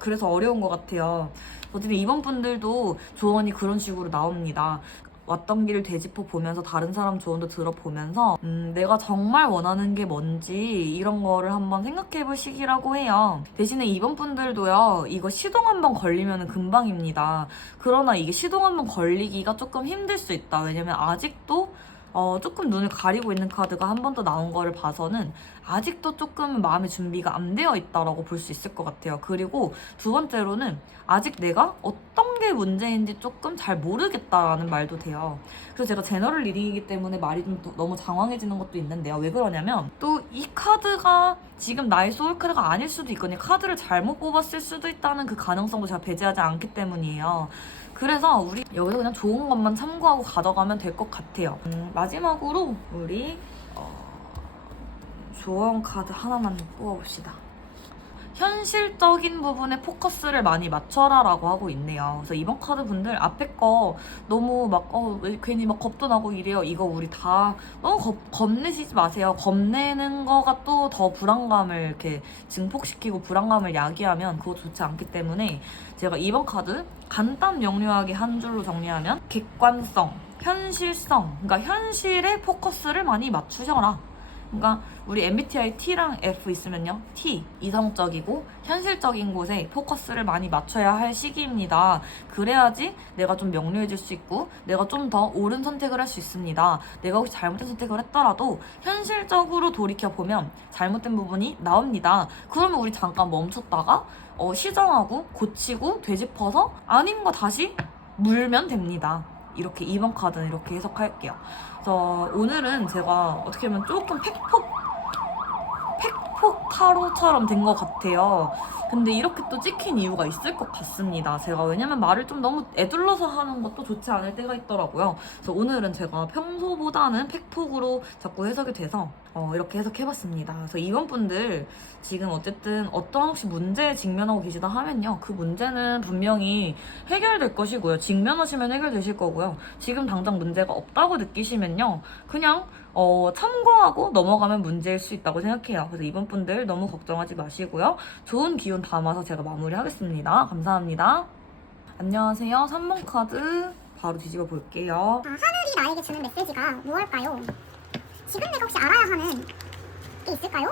그래서 어려운 것 같아요. 어쨌든 이번 분들도 조언이 그런 식으로 나옵니다. 왔던 길을 되짚어 보면서 다른 사람 조언도 들어보면서 내가 정말 원하는 게 뭔지 이런 거를 한번 생각해 볼 시기라고 해요. 대신에 이번 분들도요, 이거 시동 한번 걸리면 금방입니다. 그러나 이게 시동 한번 걸리기가 조금 힘들 수 있다. 왜냐면 아직도 조금 눈을 가리고 있는 카드가 한 번 더 나온 거를 봐서는 아직도 조금 마음의 준비가 안 되어 있다라고 볼 수 있을 것 같아요. 그리고 두 번째로는 아직 내가 어떤 게 문제인지 조금 잘 모르겠다라는 말도 돼요. 그래서 제가 제너럴 리딩이기 때문에 말이 좀 너무 장황해지는 것도 있는데요. 왜 그러냐면 또 이 카드가 지금 나의 소울 카드가 아닐 수도 있거든요. 카드를 잘못 뽑았을 수도 있다는 그 가능성도 제가 배제하지 않기 때문이에요. 그래서 우리 여기서 그냥 좋은 것만 참고하고 가져가면 될 것 같아요. 마지막으로 우리 조언 카드 하나만 뽑아봅시다. 현실적인 부분에 포커스를 많이 맞춰라 라고 하고 있네요. 그래서 이번 카드 분들 앞에 거 너무 막 괜히 막 겁도 나고 이래요. 이거 우리 다 너무 겁내시지 마세요. 겁내는 거가 또 더 불안감을 이렇게 증폭시키고 불안감을 야기하면 그거 좋지 않기 때문에 제가 이번 카드 간단 명료하게 한 줄로 정리하면 객관성, 현실성, 그러니까 현실에 포커스를 많이 맞추셔라. 그러니까 우리 MBTI T랑 F 있으면요, T 이성적이고 현실적인 곳에 포커스를 많이 맞춰야 할 시기입니다. 그래야지 내가 좀 명료해질 수 있고 내가 좀 더 옳은 선택을 할 수 있습니다. 내가 혹시 잘못된 선택을 했더라도 현실적으로 돌이켜보면 잘못된 부분이 나옵니다. 그러면 우리 잠깐 멈췄다가 시정하고 고치고 되짚어서 아닌 거 다시 물면 됩니다. 이렇게 이번 카드는 이렇게 해석할게요. 그래서 오늘은 제가 어떻게 보면 조금 팩폭 타로처럼 된 것 같아요. 근데 이렇게 또 찍힌 이유가 있을 것 같습니다. 제가 왜냐면 말을 좀 너무 애둘러서 하는 것도 좋지 않을 때가 있더라고요. 그래서 오늘은 제가 평소보다는 팩폭으로 자꾸 해석이 돼서 이렇게 해석해봤습니다. 그래서 이번 분들 지금 어쨌든 어떤 혹시 문제에 직면하고 계시다 하면요, 그 문제는 분명히 해결될 것이고요. 직면하시면 해결되실 거고요. 지금 당장 문제가 없다고 느끼시면요, 그냥 참고하고 넘어가면 문제일 수 있다고 생각해요. 그래서 이번 분들 너무 걱정하지 마시고요. 좋은 기운 담아서 제가 마무리하겠습니다. 감사합니다. 안녕하세요. 3번 카드 바로 뒤집어 볼게요. 하늘이 나에게 주는 메시지가 무엇일까요? 지금 내가 혹시 알아야 하는 게 있을까요?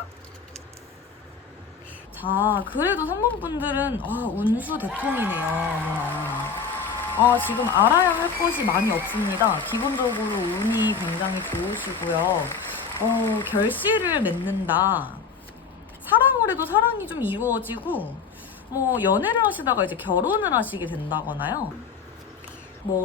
자, 그래도 3번 분들은 운수 대통이네요. 지금 알아야 할 것이 많이 없습니다. 기본적으로 운이 굉장히 좋으시고요. 결실을 맺는다. 사랑을 해도 사랑이 좀 이루어지고, 연애를 하시다가 이제 결혼을 하시게 된다거나요.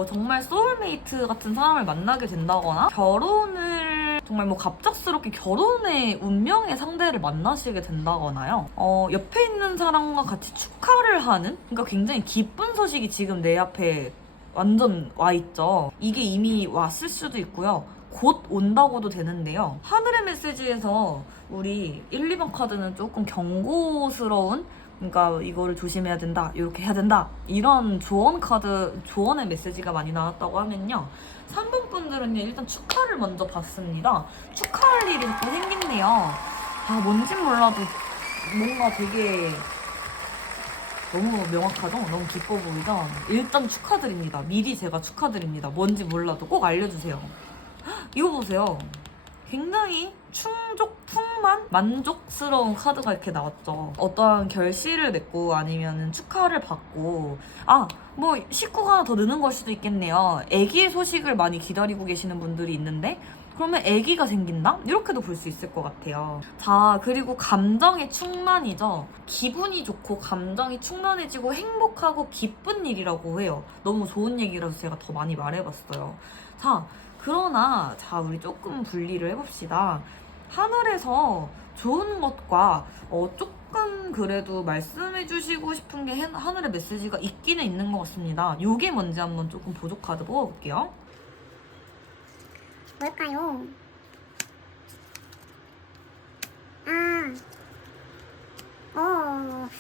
정말 소울메이트 같은 사람을 만나게 된다거나, 결혼을 정말 갑작스럽게 결혼의 운명의 상대를 만나시게 된다거나요. 옆에 있는 사람과 같이 축하를 하는, 그러니까 굉장히 기쁜 소식이 지금 내 앞에 완전 와 있죠. 이게 이미 왔을 수도 있고요. 곧 온다고도 되는데요. 하늘의 메시지에서 우리 1, 2번 카드는 조금 경고스러운, 그러니까 이거를 조심해야 된다, 이렇게 해야 된다, 이런 조언 카드, 조언의 메시지가 많이 나왔다고 하면요, 3번 분들은요, 일단 축하를 먼저 받습니다. 축하할 일이 또 생긴대요. 뭔진 몰라도 뭔가 되게 너무 명확하죠? 너무 기뻐 보이죠? 일단 축하드립니다. 미리 제가 축하드립니다. 뭔지 몰라도 꼭 알려주세요. 이거 보세요. 굉장히 풍만 만족스러운 카드가 이렇게 나왔죠. 어떠한 결실을 맺고 아니면 축하를 받고, 식구가 하나 더 느는 걸 수도 있겠네요. 아기의 소식을 많이 기다리고 계시는 분들이 있는데 그러면 아기가 생긴다? 이렇게도 볼 수 있을 것 같아요. 자, 그리고 감정의 충만이죠. 기분이 좋고 감정이 충만해지고 행복하고 기쁜 일이라고 해요. 너무 좋은 얘기라서 제가 더 많이 말해봤어요. 자, 그러나 자, 우리 조금 분리를 해봅시다. 하늘에서 좋은 것과 조금 그래도 말씀해주시고 싶은 게 하늘의 메시지가 있기는 있는 것 같습니다. 요게 뭔지 한번 조금 보조 카드 뽑아볼게요. 뭘까요?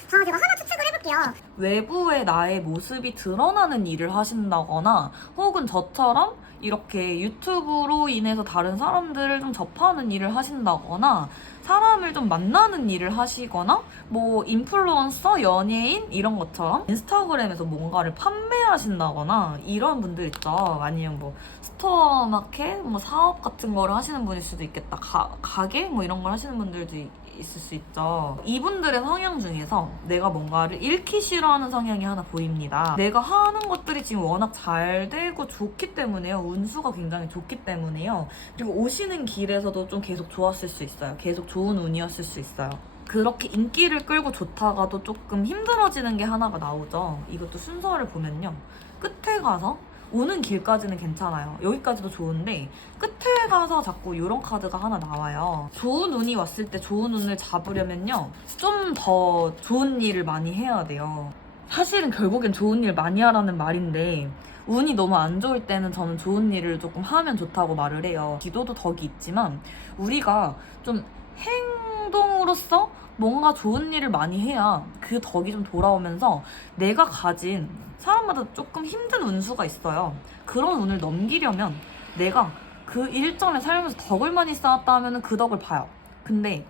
제가 하나 추측을 해볼게요. 외부에 나의 모습이 드러나는 일을 하신다거나 혹은 저처럼 이렇게 유튜브로 인해서 다른 사람들을 좀 접하는 일을 하신다거나 사람을 좀 만나는 일을 하시거나 뭐 인플루언서, 연예인 이런 것처럼 인스타그램에서 뭔가를 판매하신다거나 이런 분들 있죠. 아니면 뭐 스토어 마켓, 뭐 사업 같은 거를 하시는 분일 수도 있겠다. 가게 뭐 이런 걸 하시는 분들도 있을 수 있죠. 이분들의 성향 중에서 내가 뭔가를 잃기 싫어하는 성향이 하나 보입니다. 내가 하는 것들이 지금 워낙 잘 되고 좋기 때문에요. 운수가 굉장히 좋기 때문에요. 그리고 오시는 길에서도 좀 계속 좋았을 수 있어요. 계속 좋은 운이었을 수 있어요. 그렇게 인기를 끌고 좋다가도 조금 힘들어지는 게 하나가 나오죠. 이것도 순서를 보면요. 끝에 가서 오는 길까지는 괜찮아요. 여기까지도 좋은데 끝에 가서 자꾸 이런 카드가 하나 나와요. 좋은 운이 왔을 때 좋은 운을 잡으려면요. 좀 더 좋은 일을 많이 해야 돼요. 사실은 결국엔 좋은 일 많이 하라는 말인데 운이 너무 안 좋을 때는 저는 좋은 일을 조금 하면 좋다고 말을 해요. 기도도 덕이 있지만 우리가 좀 행동으로서 뭔가 좋은 일을 많이 해야 그 덕이 좀 돌아오면서 내가 가진 사람마다 조금 힘든 운수가 있어요. 그런 운을 넘기려면 내가 그 일점에 살면서 덕을 많이 쌓았다 하면 그 덕을 봐요. 근데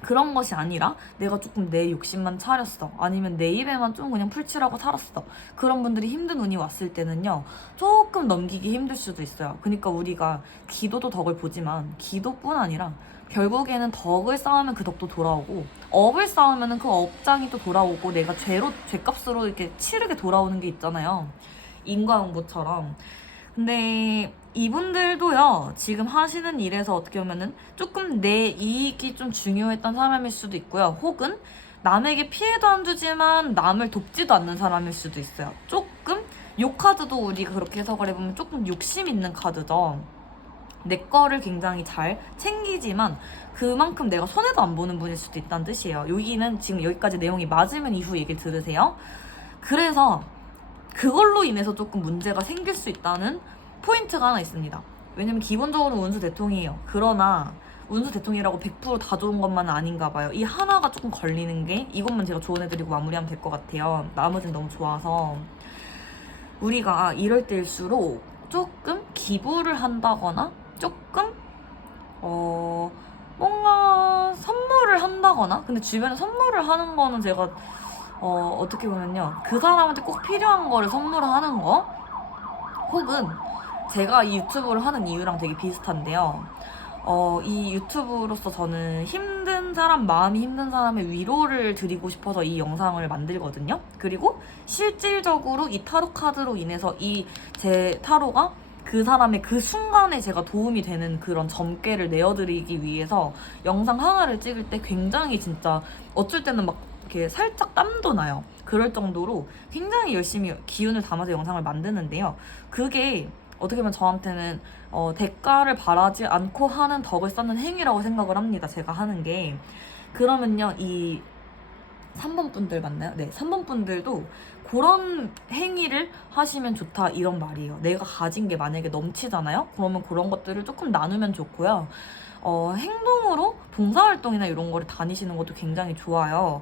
그런 것이 아니라 내가 조금 내 욕심만 차렸어. 아니면 내 입에만 좀 그냥 풀칠하고 살았어. 그런 분들이 힘든 운이 왔을 때는요. 조금 넘기기 힘들 수도 있어요. 그러니까 우리가 기도도 덕을 보지만 기도뿐 아니라 결국에는 덕을 쌓으면 그 덕도 돌아오고 업을 쌓으면 그 업장이 또 돌아오고 내가 죄값으로 이렇게 치르게 돌아오는 게 있잖아요. 인과응보처럼. 근데 이분들도요, 지금 하시는 일에서 어떻게 보면은 조금 내 이익이 좀 중요했던 사람일 수도 있고요. 혹은 남에게 피해도 안 주지만 남을 돕지도 않는 사람일 수도 있어요. 조금, 요 카드도 우리가 그렇게 해석을 해보면 조금 욕심 있는 카드죠. 내 거를 굉장히 잘 챙기지만 그만큼 내가 손해도 안 보는 분일 수도 있다는 뜻이에요. 여기는 지금 여기까지 내용이 맞으면 이후 얘기를 들으세요. 그래서 그걸로 인해서 조금 문제가 생길 수 있다는 포인트가 하나 있습니다. 왜냐면 기본적으로 운수 대통이에요. 그러나 운수 대통이라고 100%다 좋은 것만은 아닌가 봐요. 이 하나가 조금 걸리는 게 이것만 제가 조언해드리고 마무리하면 될 것 같아요. 나머지는 너무 좋아서 우리가 이럴 때일수록 조금 기부를 한다거나 조금 뭔가 선물을 한다거나 근데 주변에 선물을 하는 거는 제가 어떻게 보면요 그 사람한테 꼭 필요한 거를 선물하는 거 혹은 제가 이 유튜브를 하는 이유랑 되게 비슷한데요. 이 유튜브로서 저는 힘든 사람, 마음이 힘든 사람의 위로를 드리고 싶어서 이 영상을 만들거든요. 그리고 실질적으로 이 타로 카드로 인해서 이 제 타로가 그 사람의 그 순간에 제가 도움이 되는 그런 점괘를 내어드리기 위해서 영상 하나를 찍을 때 굉장히 진짜 어쩔 때는 막 이렇게 살짝 땀도 나요. 그럴 정도로 굉장히 열심히 기운을 담아서 영상을 만드는데요. 그게 어떻게 보면 저한테는 대가를 바라지 않고 하는 덕을 쌓는 행위라고 생각을 합니다. 제가 하는 게. 그러면요, 이 3번 분들 맞나요? 네, 3번 분들도 그런 행위를 하시면 좋다 이런 말이에요. 내가 가진 게 만약에 넘치잖아요? 그러면 그런 것들을 조금 나누면 좋고요. 행동으로 봉사활동이나 이런 거를 다니시는 것도 굉장히 좋아요.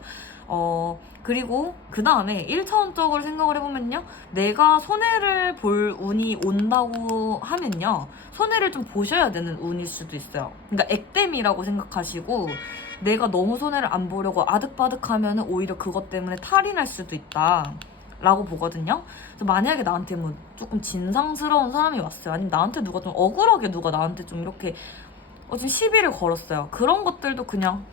그리고 그 다음에 1차원적으로 생각을 해보면요. 내가 손해를 볼 운이 온다고 하면요. 손해를 좀 보셔야 되는 운일 수도 있어요. 그러니까 액땜이라고 생각하시고 내가 너무 손해를 안 보려고 아득바득하면 오히려 그것 때문에 탈이 날 수도 있다. 라고 보거든요. 그래서 만약에 나한테 뭐 조금 진상스러운 사람이 왔어요. 아니면 나한테 누가 좀 억울하게 누가 나한테 좀 이렇게 지금 시비를 걸었어요. 그런 것들도 그냥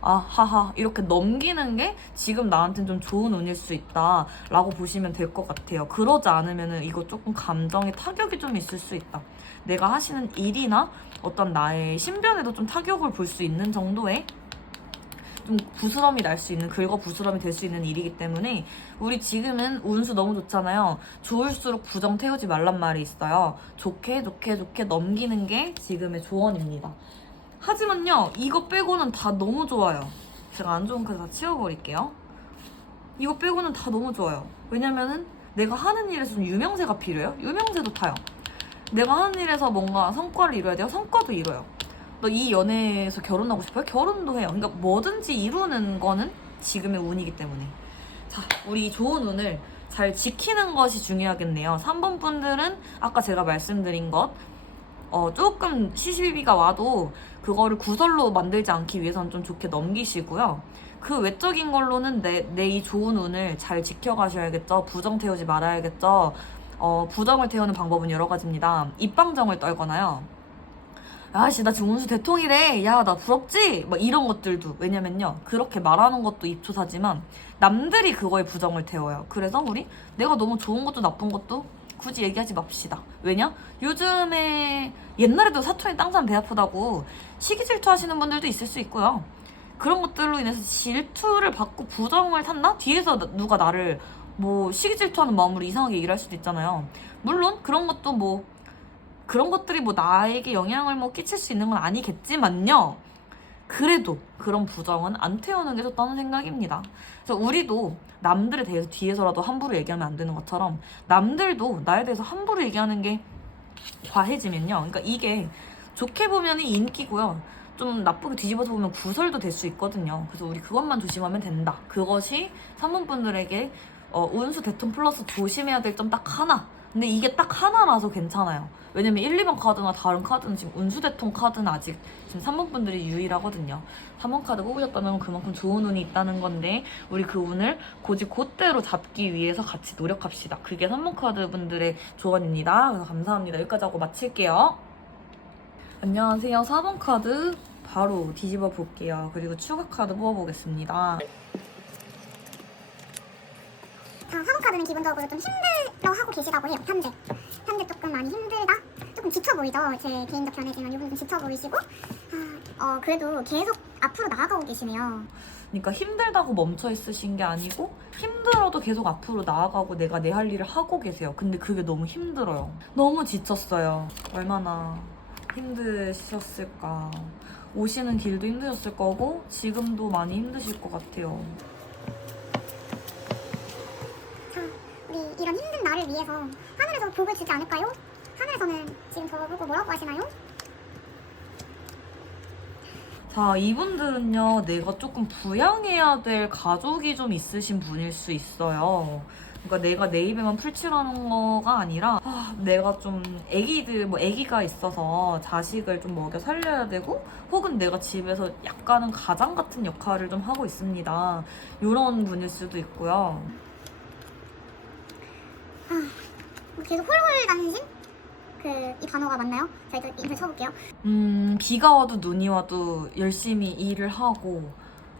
하하 이렇게 넘기는 게 지금 나한테는 좀 좋은 운일 수 있다 라고 보시면 될 것 같아요. 그러지 않으면은 이거 조금 감정에 타격이 좀 있을 수 있다. 내가 하시는 일이나 어떤 나의 신변에도 좀 타격을 볼 수 있는 정도의 좀 부스럼이 날 수 있는, 긁어 부스럼이 될 수 있는 일이기 때문에 우리 지금은 운수 너무 좋잖아요. 좋을수록 부정 태우지 말란 말이 있어요. 좋게 넘기는 게 지금의 조언입니다. 하지만요, 이거 빼고는 다 너무 좋아요. 제가 안 좋은 카드 다 치워버릴게요. 이거 빼고는 다 너무 좋아요. 왜냐면은 내가 하는 일에서 좀 유명세가 필요해요. 유명세도 타요. 내가 하는 일에서 뭔가 성과를 이뤄야 돼요. 성과도 이뤄요. 너 이 연애에서 결혼하고 싶어요? 결혼도 해요. 그러니까 뭐든지 이루는 거는 지금의 운이기 때문에. 자, 우리 이 좋은 운을 잘 지키는 것이 중요하겠네요. 3번 분들은 아까 제가 말씀드린 것 조금 시시비비가 와도 그거를 구설로 만들지 않기 위해서는 좀 좋게 넘기시고요. 그 외적인 걸로는 내 이 좋은 운을 잘 지켜가셔야겠죠. 부정 태우지 말아야겠죠. 부정을 태우는 방법은 여러 가지입니다. 입방정을 떨거나요. 아씨 나 지금 운수 대통이래, 야 나 부럽지? 막 이런 것들도. 왜냐면요, 그렇게 말하는 것도 입초사지만 남들이 그거에 부정을 태워요. 그래서 우리 내가 너무 좋은 것도 나쁜 것도 굳이 얘기하지 맙시다. 왜냐? 요즘에 옛날에도 사촌이 땅산 배 아프다고 시기 질투하시는 분들도 있을 수 있고요. 그런 것들로 인해서 질투를 받고 부정을 탔나? 뒤에서 누가 나를 뭐 시기 질투하는 마음으로 이상하게 얘기를 할 수도 있잖아요. 물론 그런 것들이 뭐 나에게 영향을 뭐 끼칠 수 있는 건 아니겠지만요. 그래도 그런 부정은 안 태우는 게 좋다는 생각입니다. 그래서 우리도 남들에 대해서 뒤에서라도 함부로 얘기하면 안 되는 것처럼 남들도 나에 대해서 함부로 얘기하는 게 과해지면요. 그러니까 이게 좋게 보면 인기고요. 좀 나쁘게 뒤집어서 보면 구설도 될 수 있거든요. 그래서 우리 그것만 조심하면 된다. 그것이 3번 분들에게 운수 대통 플러스 조심해야 될 점 딱 하나. 근데 이게 딱 하나라서 괜찮아요. 왜냐면 1, 2번 카드나 다른 카드는 지금 운수 대통 카드는 아직 지금 3번 분들이 유일하거든요. 3번 카드 뽑으셨다면 그만큼 좋은 운이 있다는 건데 우리 그 운을 곧대로 잡기 위해서 같이 노력합시다. 그게 3번 카드 분들의 조언입니다. 그래서 감사합니다. 여기까지 하고 마칠게요. 안녕하세요. 4번 카드 바로 뒤집어 볼게요. 그리고 추가 카드 뽑아보겠습니다. 자, 화목카드는 기본적으로 좀 힘들어하고 계시다고 해요. 현재 조금 많이 힘들다? 조금 지쳐 보이죠? 제 개인적 견해지만 이분 좀 지쳐 보이시고 그래도 계속 앞으로 나아가고 계시네요. 그러니까 힘들다고 멈춰 있으신 게 아니고 힘들어도 계속 앞으로 나아가고 내가 내 할 일을 하고 계세요. 근데 그게 너무 힘들어요. 너무 지쳤어요. 얼마나 힘드셨을까. 오시는 길도 힘드셨을 거고 지금도 많이 힘드실 것 같아요. 자, 우리 이런 힘든 나를 위해서 하늘에서 복을 주지 않을까요? 하늘에서는 지금 저보고 뭐라고 하시나요? 자, 이분들은요, 내가 조금 부양해야 될 가족이 좀 있으신 분일 수 있어요. 그러니까 내가 내 입에만 풀칠하는 거가 아니라 내가 좀 애기가 있어서 자식을 좀 먹여 살려야 되고 혹은 내가 집에서 약간은 가장 같은 역할을 좀 하고 있습니다. 이런 분일 수도 있고요. 계속 홀홀단신? 이 단어가 맞나요? 자, 일단 인쇄 쳐볼게요. 비가 와도 눈이 와도 열심히 일을 하고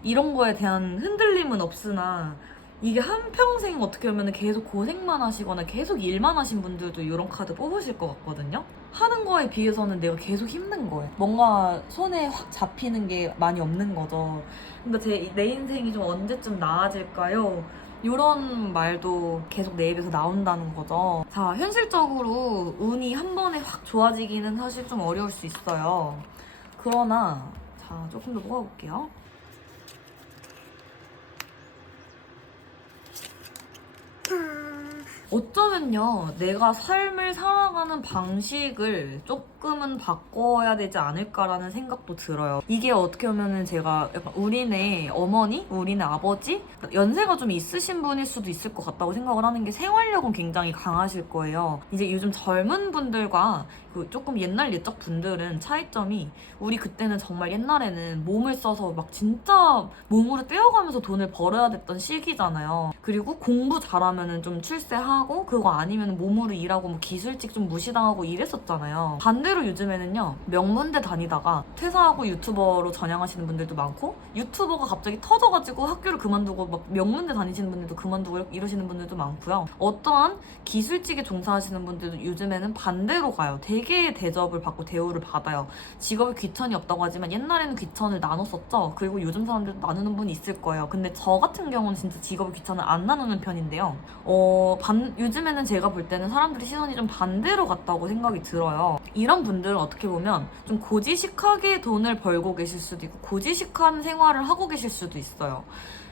이런 거에 대한 흔들림은 없으나 이게 한평생 어떻게 보면 계속 고생만 하시거나 계속 일만 하신 분들도 이런 카드 뽑으실 것 같거든요. 하는 거에 비해서는 내가 계속 힘든 거예요. 뭔가 손에 확 잡히는 게 많이 없는 거죠. 근데 내 인생이 좀 언제쯤 나아질까요? 이런 말도 계속 내 입에서 나온다는 거죠. 자, 현실적으로 운이 한 번에 확 좋아지기는 사실 좀 어려울 수 있어요. 그러나 자, 조금 더 뽑아볼게요. 어쩌면요, 내가 삶을 살아가는 방식을 조금은 바꿔야 되지 않을까라는 생각도 들어요. 이게 어떻게 보면은 제가 약간 우리네 어머니, 우리네 아버지, 연세가 좀 있으신 분일 수도 있을 것 같다고 생각을 하는 게 생활력은 굉장히 강하실 거예요. 이제 요즘 젊은 분들과 그 조금 옛날 옛적 분들은 차이점이 우리 그때는 정말 옛날에는 몸을 써서 막 진짜 몸으로 떼어가면서 돈을 벌어야 됐던 시기잖아요. 그리고 공부 잘하면은 좀 출세하고 퇴사하고 그거 아니면 몸으로 일하고 뭐 기술직 좀 무시당하고 이랬었잖아요. 반대로 요즘에는요, 명문대 다니다가 퇴사하고 유튜버로 전향하시는 분들도 많고, 유튜버가 갑자기 터져가지고 학교를 그만두고 막 명문대 다니시는 분들도 그만두고 이러시는 분들도 많고요. 어떠한 기술직에 종사하시는 분들도 요즘에는 반대로 가요. 되게 대접을 받고 대우를 받아요. 직업에 귀천이 없다고 하지만 옛날에는 귀천을 나눴었죠. 그리고 요즘 사람들도 나누는 분이 있을 거예요. 근데 저 같은 경우는 진짜 직업에 귀천을 안 나누는 편인데요. 요즘에는 제가 볼 때는 사람들이 시선이 좀 반대로 갔다고 생각이 들어요. 이런 분들은 어떻게 보면 좀 고지식하게 돈을 벌고 계실 수도 있고 고지식한 생활을 하고 계실 수도 있어요.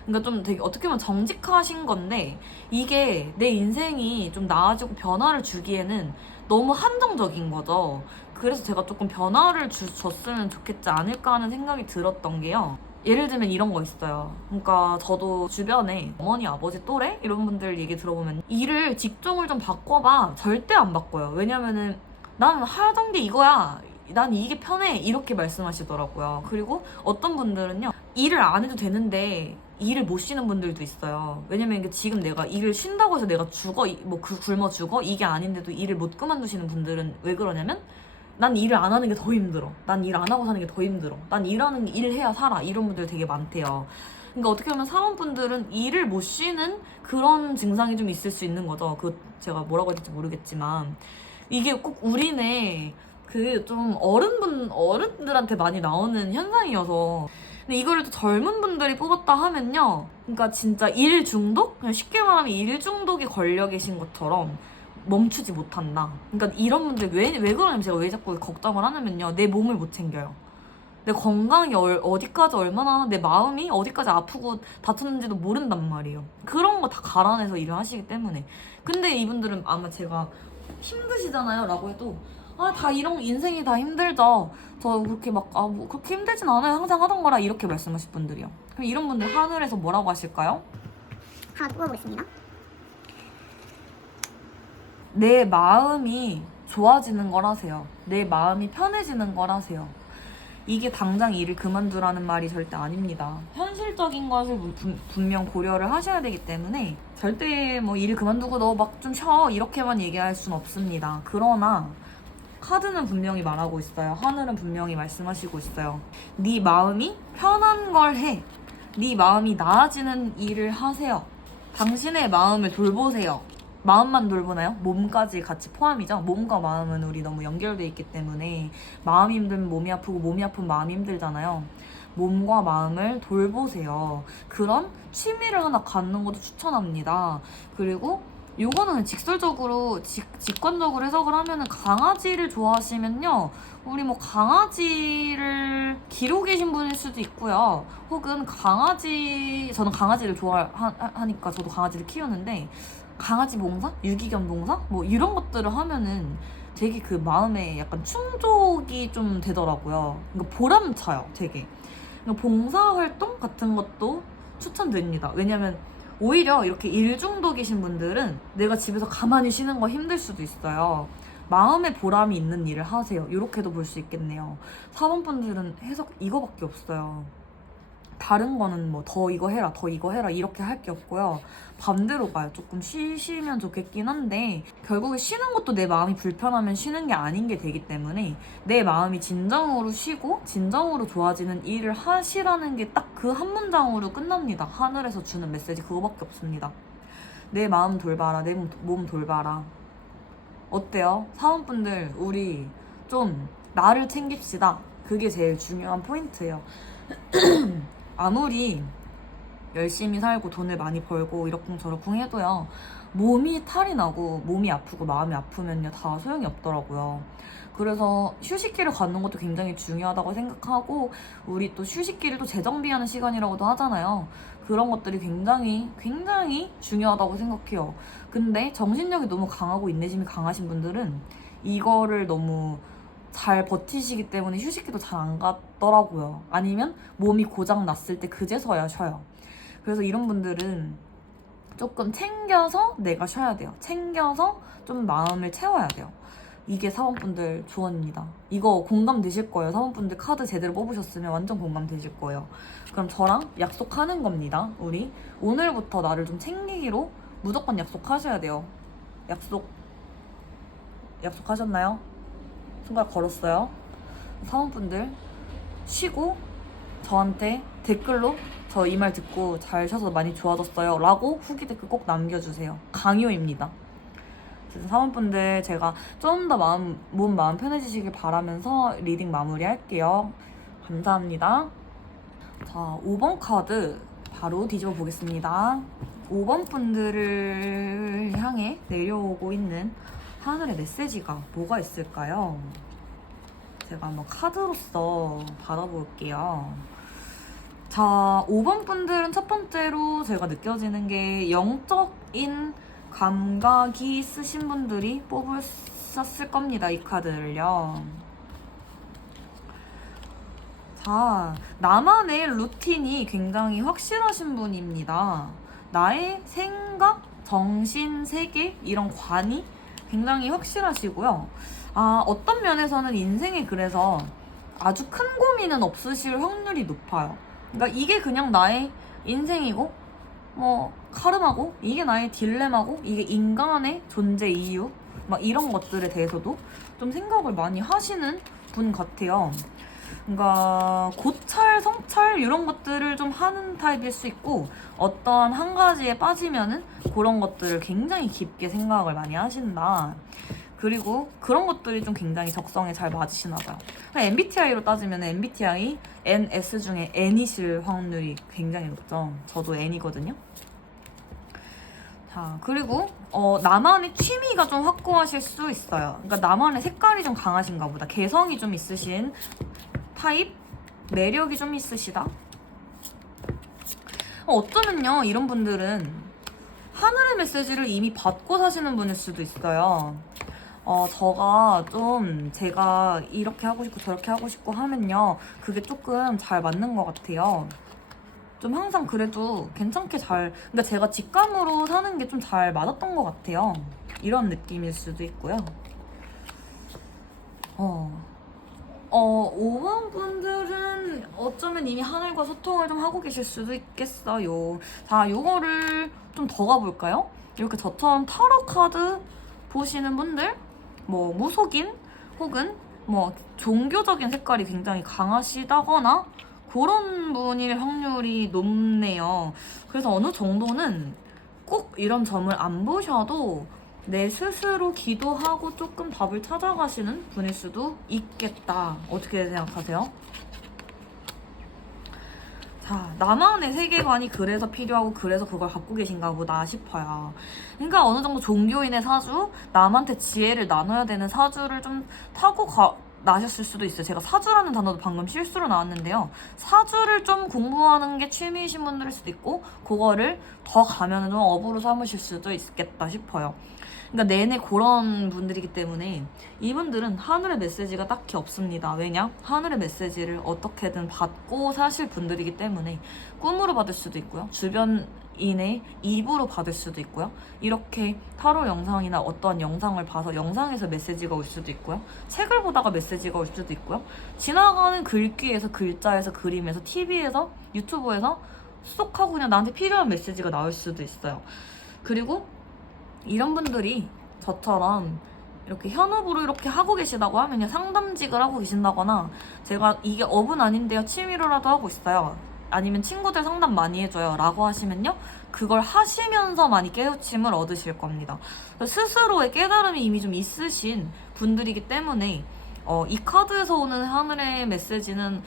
그러니까 좀 되게 어떻게 보면 정직하신 건데 이게 내 인생이 좀 나아지고 변화를 주기에는 너무 한정적인 거죠. 그래서 제가 조금 변화를 줬으면 좋겠지 않을까 하는 생각이 들었던 게요. 예를 들면 이런 거 있어요. 그러니까 저도 주변에 어머니, 아버지 또래 이런 분들 얘기 들어보면 일을 직종을 좀 바꿔봐. 절대 안 바꿔요. 왜냐면은 난 하던 게 이거야. 난 이게 편해. 이렇게 말씀하시더라고요. 그리고 어떤 분들은요, 일을 안 해도 되는데 일을 못 쉬는 분들도 있어요. 왜냐면 이게 지금 내가 일을 쉰다고 해서 내가 죽어, 굶어 죽어? 이게 아닌데도 일을 못 그만두시는 분들은 왜 그러냐면 난 일을 안 하는 게 더 힘들어. 난 일 안 하고 사는 게 더 힘들어. 난 일해야 살아. 이런 분들 되게 많대요. 그러니까 어떻게 보면 사원분들은 일을 못 쉬는 그런 증상이 좀 있을 수 있는 거죠. 제가 뭐라고 해야 될지 모르겠지만 이게 꼭 우리네 좀 어른들한테 많이 나오는 현상이어서. 근데 이거를 또 젊은 분들이 뽑았다 하면요, 그러니까 진짜 일 중독? 그냥 쉽게 말하면 일 중독이 걸려 계신 것처럼 멈추지 못한다. 그러니까 이런 분들 왜 그러냐면 제가 왜 자꾸 걱정을 하냐면요, 내 몸을 못 챙겨요. 내 건강이 어디까지 얼마나, 내 마음이 어디까지 아프고 다쳤는지도 모른단 말이에요. 그런 거 다 갈아내서 일을 하시기 때문에. 근데 이분들은 아마 제가 힘드시잖아요 라고 해도 다 이런 인생이 다 힘들죠. 저 그렇게 뭐 그렇게 힘들진 않아요. 항상 하던 거라 이렇게 말씀하실 분들이요. 그럼 이런 분들 하늘에서 뭐라고 하실까요? 하나 뽑아보겠습니다. 내 마음이 좋아지는 거라세요. 내 마음이 편해지는 거라세요. 이게 당장 일을 그만두라는 말이 절대 아닙니다. 현실적인 것을 분명 고려를 하셔야 되기 때문에 절대 뭐 일을 그만두고 너 막 좀 쉬어 이렇게만 얘기할 순 없습니다. 그러나 카드는 분명히 말하고 있어요. 하늘은 분명히 말씀하시고 있어요. 네 마음이 편한 걸 해. 네 마음이 나아지는 일을 하세요. 당신의 마음을 돌보세요. 마음만 돌보나요? 몸까지 같이 포함이죠. 몸과 마음은 우리 너무 연결돼 있기 때문에 마음이 힘들면 몸이 아프고 몸이 아프면 마음이 힘들잖아요. 몸과 마음을 돌보세요. 그런 취미를 하나 갖는 것도 추천합니다. 그리고 요거는 직관적으로 해석을 하면은 강아지를 좋아하시면요, 우리 뭐 강아지를 기르고 계신 분일 수도 있고요. 혹은 저는 강아지를 좋아하니까 저도 강아지를 키우는데 강아지 봉사? 유기견 봉사? 뭐 이런 것들을 하면은 되게 그 마음에 약간 충족이 좀 되더라고요. 그러니까 보람차요, 되게. 그러니까 봉사활동 같은 것도 추천드립니다. 왜냐면 오히려 이렇게 일 중독이신 분들은 내가 집에서 가만히 쉬는 거 힘들 수도 있어요. 마음의 보람이 있는 일을 하세요. 이렇게도 볼 수 있겠네요. 사원분들은 해석 이거밖에 없어요. 다른 거는 뭐 더 이거 해라 이렇게 할 게 없고요. 반대로 가요. 조금 쉬시면 좋겠긴 한데 결국에 쉬는 것도 내 마음이 불편하면 쉬는 게 아닌 게 되기 때문에 내 마음이 진정으로 쉬고 진정으로 좋아지는 일을 하시라는 게 딱 그 한 문장으로 끝납니다. 하늘에서 주는 메시지 그거밖에 없습니다. 내 마음 돌봐라, 내 몸 돌봐라. 어때요? 사원분들 우리 좀 나를 챙깁시다. 그게 제일 중요한 포인트예요. 아무리 열심히 살고 돈을 많이 벌고 이러쿵저러쿵 해도요, 몸이 탈이 나고 몸이 아프고 마음이 아프면요 다 소용이 없더라고요. 그래서 휴식기를 갖는 것도 굉장히 중요하다고 생각하고, 우리 또 휴식기를 또 재정비하는 시간이라고도 하잖아요. 그런 것들이 굉장히 중요하다고 생각해요. 근데 정신력이 너무 강하고 인내심이 강하신 분들은 이거를 너무 잘 버티시기 때문에 휴식기도 잘 안 갔더라고요. 아니면 몸이 고장 났을 때 그제서야 쉬어요. 그래서 이런 분들은 조금 챙겨서 내가 쉬어야 돼요. 챙겨서 좀 마음을 채워야 돼요. 이게 사원분들 조언입니다. 이거 공감되실 거예요. 사원분들 카드 제대로 뽑으셨으면 완전 공감되실 거예요. 그럼 저랑 약속하는 겁니다. 우리 오늘부터 나를 좀 챙기기로 무조건 약속하셔야 돼요. 약속하셨나요? 손가락 걸었어요. 사원분들 쉬고 저한테 댓글로 저 이 말 듣고 잘 쉬어서 많이 좋아졌어요 라고 후기 댓글 꼭 남겨주세요. 강요입니다. 그래서 사원분들 제가 좀 더 마음 편해지시길 바라면서 리딩 마무리할게요. 감사합니다. 자, 5번 카드 바로 뒤집어 보겠습니다. 5번 분들을 향해 내려오고 있는 하늘의 메시지가 뭐가 있을까요? 제가 한번 카드로서 받아볼게요. 자, 5번 분들은 첫 번째로 제가 느껴지는 게 영적인 감각이 있으신 분들이 뽑으셨을 겁니다. 이 카드를요. 자, 나만의 루틴이 굉장히 확실하신 분입니다. 나의 생각, 정신, 세계 이런 관이 굉장히 확실하시고요. 어떤 면에서는 인생에 그래서 아주 큰 고민은 없으실 확률이 높아요. 그러니까 이게 그냥 나의 인생이고 뭐 카르마고 이게 나의 딜레마고 이게 인간의 존재 이유 막 이런 것들에 대해서도 좀 생각을 많이 하시는 분 같아요. 그러니까 고찰, 성찰 이런 것들을 좀 하는 타입일 수 있고 어떤 한 가지에 빠지면은 그런 것들을 굉장히 깊게 생각을 많이 하신다. 그리고 그런 것들이 좀 굉장히 적성에 잘 맞으시나 봐요. MBTI로 따지면 MBTI NS 중에 N이실 확률이 굉장히 높죠. 저도 N이거든요. 자, 그리고 나만의 취미가 좀 확고하실 수 있어요. 그러니까 나만의 색깔이 좀 강하신가 보다. 개성이 좀 있으신 타입, 매력이 좀 있으시다. 어쩌면요, 이런 분들은 하늘의 메시지를 이미 받고 사시는 분일 수도 있어요. 제가 이렇게 하고 싶고 저렇게 하고 싶고 하면요, 그게 조금 잘 맞는 것 같아요. 좀 항상 그래도 괜찮게 그러니까 제가 직감으로 사는 게 좀 잘 맞았던 것 같아요. 이런 느낌일 수도 있고요. 5번 분들은 어쩌면 이미 하늘과 소통을 좀 하고 계실 수도 있겠어요. 자, 요거를 좀 더 가볼까요? 이렇게 저처럼 타로 카드 보시는 분들, 뭐 무속인 혹은 뭐 종교적인 색깔이 굉장히 강하시다거나 그런 분일 확률이 높네요. 그래서 어느 정도는 꼭 이런 점을 안 보셔도 내 스스로 기도하고 조금 답을 찾아가시는 분일 수도 있겠다. 어떻게 생각하세요? 자, 나만의 세계관이 그래서 필요하고 그래서 그걸 갖고 계신가 보다 싶어요. 그러니까 어느 정도 종교인의 사주, 남한테 지혜를 나눠야 되는 사주를 좀 타고 나셨을 수도 있어요. 제가 사주라는 단어도 방금 실수로 나왔는데요. 사주를 좀 공부하는 게 취미이신 분들일 수도 있고 그거를 더 가면은 좀 업으로 삼으실 수도 있겠다 싶어요. 그러니까 내내 그런 분들이기 때문에 이분들은 하늘의 메시지가 딱히 없습니다. 왜냐? 하늘의 메시지를 어떻게든 받고 사실 분들이기 때문에 꿈으로 받을 수도 있고요. 주변인의 입으로 받을 수도 있고요. 이렇게 타로 영상이나 어떤 영상을 봐서 영상에서 메시지가 올 수도 있고요. 책을 보다가 메시지가 올 수도 있고요. 지나가는 글귀에서, 글자에서, 그림에서, TV에서, 유튜브에서 쏙 하고 그냥 나한테 필요한 메시지가 나올 수도 있어요. 그리고 이런 분들이 저처럼 이렇게 현업으로 이렇게 하고 계시다고 하면요, 상담직을 하고 계신다거나 제가 이게 업은 아닌데요, 취미로라도 하고 있어요, 아니면 친구들 상담 많이 해줘요 라고 하시면요, 그걸 하시면서 많이 깨우침을 얻으실 겁니다. 스스로의 깨달음이 이미 좀 있으신 분들이기 때문에 이 카드에서 오는 하늘의 메시지는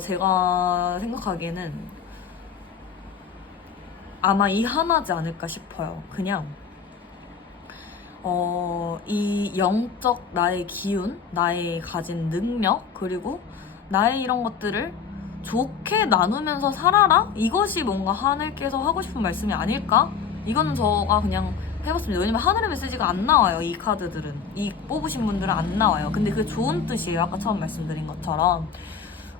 제가 생각하기에는 아마 이 하나지 않을까 싶어요. 그냥 이 영적 나의 기운, 나의 가진 능력, 그리고 나의 이런 것들을 좋게 나누면서 살아라? 이것이 뭔가 하늘께서 하고 싶은 말씀이 아닐까? 이거는 저가 그냥 해봤습니다. 왜냐면 하늘의 메시지가 안 나와요, 이 카드들은. 이 뽑으신 분들은 안 나와요. 근데 그게 좋은 뜻이에요, 아까 처음 말씀드린 것처럼.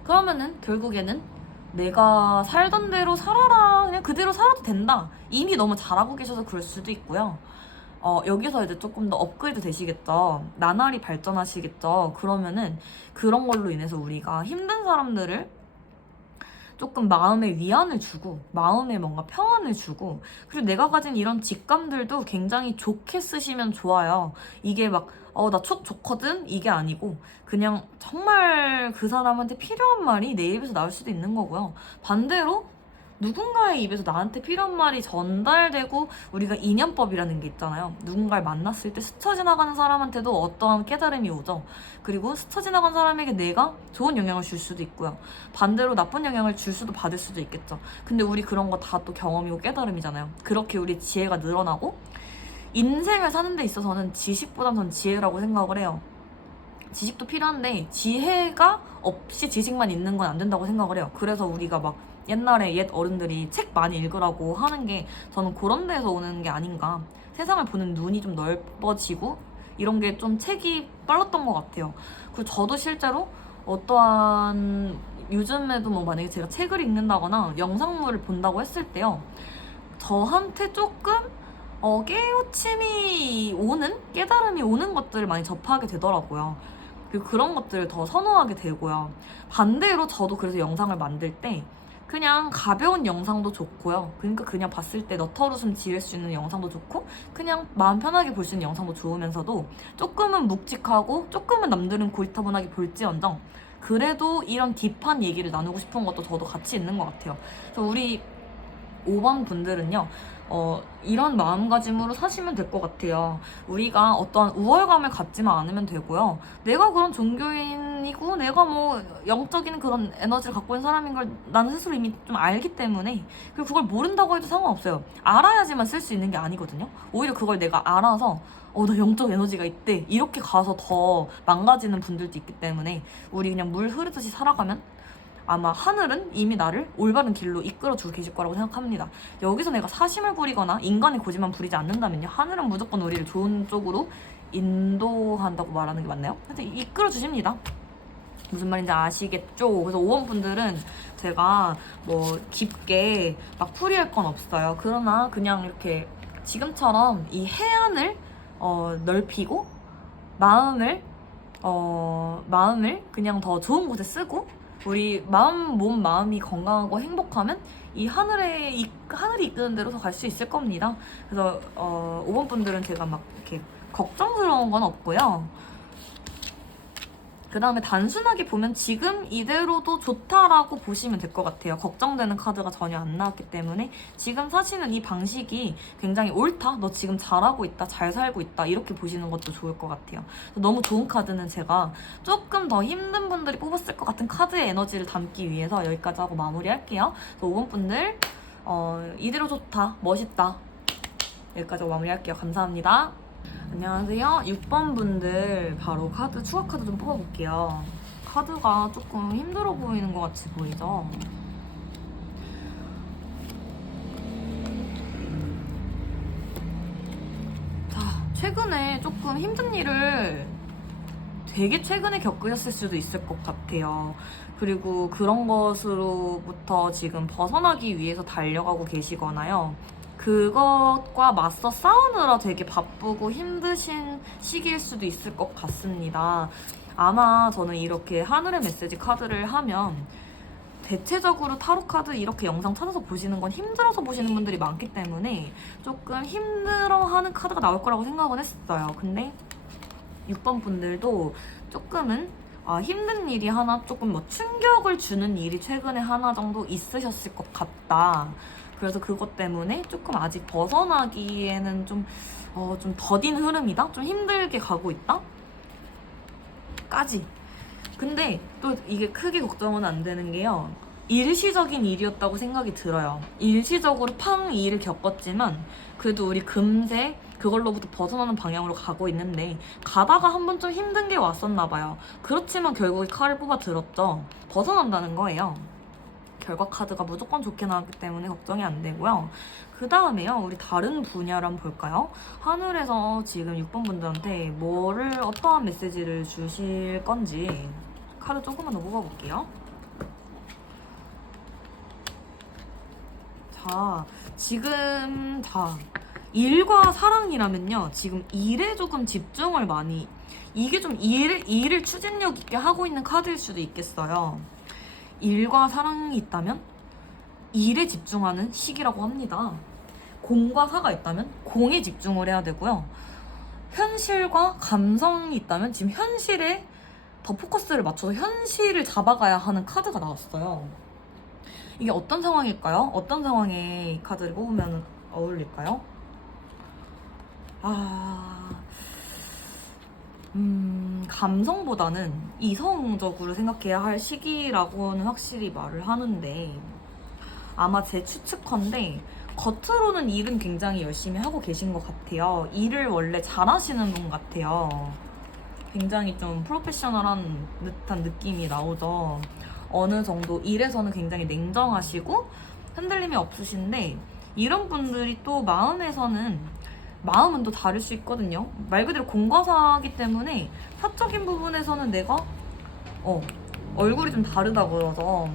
그러면은 결국에는 내가 살던 대로 살아라, 그냥 그대로 살아도 된다. 이미 너무 잘하고 계셔서 그럴 수도 있고요. 여기서 이제 조금 더 업그레이드 되시겠죠. 나날이 발전하시겠죠. 그러면은 그런 걸로 인해서 우리가 힘든 사람들을 조금 마음의 위안을 주고 마음에 뭔가 평안을 주고 그리고 내가 가진 이런 직감들도 굉장히 좋게 쓰시면 좋아요. 이게 막 나 촉 좋거든? 이게 아니고 그냥 정말 그 사람한테 필요한 말이 내 입에서 나올 수도 있는 거고요. 반대로 누군가의 입에서 나한테 필요한 말이 전달되고 우리가 인연법이라는 게 있잖아요. 누군가를 만났을 때 스쳐 지나가는 사람한테도 어떠한 깨달음이 오죠. 그리고 스쳐 지나간 사람에게 내가 좋은 영향을 줄 수도 있고요. 반대로 나쁜 영향을 줄 수도 받을 수도 있겠죠. 근데 우리 그런 거 다 또 경험이고 깨달음이잖아요. 그렇게 우리 지혜가 늘어나고 인생을 사는 데 있어서는 지식보단 전 지혜라고 생각을 해요. 지식도 필요한데 지혜가 없이 지식만 있는 건 안 된다고 생각을 해요. 그래서 우리가 막 옛날에 옛 어른들이 책 많이 읽으라고 하는 게 저는 그런 데서 오는 게 아닌가. 세상을 보는 눈이 좀 넓어지고 이런 게 좀 책이 빨랐던 것 같아요. 그리고 저도 실제로 어떠한 요즘에도 뭐 만약에 제가 책을 읽는다거나 영상물을 본다고 했을 때요. 저한테 조금 깨우침이 오는? 깨달음이 오는 것들을 많이 접하게 되더라고요. 그리고 그런 것들을 더 선호하게 되고요. 반대로 저도 그래서 영상을 만들 때 그냥 가벼운 영상도 좋고요. 그러니까 그냥 봤을 때 너털웃음 지을 수 있는 영상도 좋고 그냥 마음 편하게 볼 수 있는 영상도 좋으면서도 조금은 묵직하고 조금은 남들은 고리타분하게 볼지언정 그래도 이런 딥한 얘기를 나누고 싶은 것도 저도 같이 있는 것 같아요. 그래서 우리 5번 분들은요. 이런 마음가짐으로 사시면 될 것 같아요. 우리가 어떠한 우월감을 갖지만 않으면 되고요. 내가 그런 종교인이고 내가 뭐 영적인 그런 에너지를 갖고 있는 사람인 걸 나는 스스로 이미 좀 알기 때문에 그리고 그걸 모른다고 해도 상관없어요. 알아야지만 쓸 수 있는 게 아니거든요. 오히려 그걸 내가 알아서 나 영적 에너지가 있대 이렇게 가서 더 망가지는 분들도 있기 때문에 우리 그냥 물 흐르듯이 살아가면 아마 하늘은 이미 나를 올바른 길로 이끌어주고 계실 거라고 생각합니다. 여기서 내가 사심을 부리거나 인간의 고집만 부리지 않는다면요. 하늘은 무조건 우리를 좋은 쪽으로 인도한다고 말하는 게 맞나요? 하여튼 이끌어주십니다. 무슨 말인지 아시겠죠? 그래서 5번 분들은 제가 뭐 깊게 막 풀이할 건 없어요. 그러나 그냥 이렇게 지금처럼 이 해안을 넓히고 마음을 그냥 더 좋은 곳에 쓰고 우리 몸, 마음이 건강하고 행복하면 이 하늘이 이끄는 대로 더 갈 수 있을 겁니다. 그래서 5번 분들은 제가 막 이렇게 걱정스러운 건 없고요. 그 다음에 단순하게 보면 지금 이대로도 좋다라고 보시면 될 것 같아요. 걱정되는 카드가 전혀 안 나왔기 때문에 지금 사시는 이 방식이 굉장히 옳다. 너 지금 잘하고 있다. 잘 살고 있다. 이렇게 보시는 것도 좋을 것 같아요. 너무 좋은 카드는 제가 조금 더 힘든 분들이 뽑았을 것 같은 카드의 에너지를 담기 위해서 여기까지 하고 마무리할게요. 5번 분들 이대로 좋다. 멋있다. 여기까지 하고 마무리할게요. 감사합니다. 안녕하세요. 6번 분들 바로 추가 카드 좀 뽑아볼게요. 카드가 조금 힘들어 보이는 것 같이 보이죠? 자, 최근에 조금 힘든 일을 되게 최근에 겪으셨을 수도 있을 것 같아요. 그리고 그런 것으로부터 지금 벗어나기 위해서 달려가고 계시거나요. 그것과 맞서 싸우느라 되게 바쁘고 힘드신 시기일 수도 있을 것 같습니다. 아마 저는 이렇게 하늘의 메시지 카드를 하면 대체적으로 타로 카드 이렇게 영상 찾아서 보시는 건 힘들어서 보시는 분들이 많기 때문에 조금 힘들어하는 카드가 나올 거라고 생각은 했어요. 근데 6번 분들도 조금은 힘든 일이 하나 조금 뭐 충격을 주는 일이 최근에 하나 정도 있으셨을 것 같다. 그래서 그것 때문에 조금 아직 벗어나기에는 좀 더딘 흐름이다? 좀 힘들게 가고 있다? 까지. 근데 또 이게 크게 걱정은 안 되는 게요. 일시적인 일이었다고 생각이 들어요. 일시적으로 팡 이 일을 겪었지만 그래도 우리 금세 그걸로부터 벗어나는 방향으로 가고 있는데 가다가 한 번 좀 힘든 게 왔었나 봐요. 그렇지만 결국에 칼을 뽑아 들었죠. 벗어난다는 거예요. 결과 카드가 무조건 좋게 나왔기 때문에 걱정이 안 되고요. 그 다음에요. 우리 다른 분야를 한번 볼까요? 하늘에서 지금 6번 분들한테 어떠한 메시지를 주실 건지 카드 조금만 더 뽑아볼게요. 일과 사랑이라면요. 지금 일에 조금 집중을 많이 이게 좀 일을 추진력 있게 하고 있는 카드일 수도 있겠어요. 일과 사랑이 있다면 일에 집중하는 시기라고 합니다. 공과 사가 있다면 공에 집중을 해야 되고요. 현실과 감성이 있다면 지금 현실에 더 포커스를 맞춰서 현실을 잡아가야 하는 카드가 나왔어요. 이게 어떤 상황일까요? 어떤 상황에 이 카드를 뽑으면 어울릴까요? 감성보다는 이성적으로 생각해야 할 시기라고는 확실히 말을 하는데, 아마 제 추측컨대 겉으로는 일은 굉장히 열심히 하고 계신 것 같아요. 일을 원래 잘하시는 분 같아요. 굉장히 좀 프로페셔널한 듯한 느낌이 나오죠. 어느 정도 일에서는 굉장히 냉정하시고 흔들림이 없으신데, 이런 분들이 또 마음은 또 다를 수 있거든요. 말 그대로 공과사기 때문에 사적인 부분에서는 내가 얼굴이 좀 다르다고 그러죠.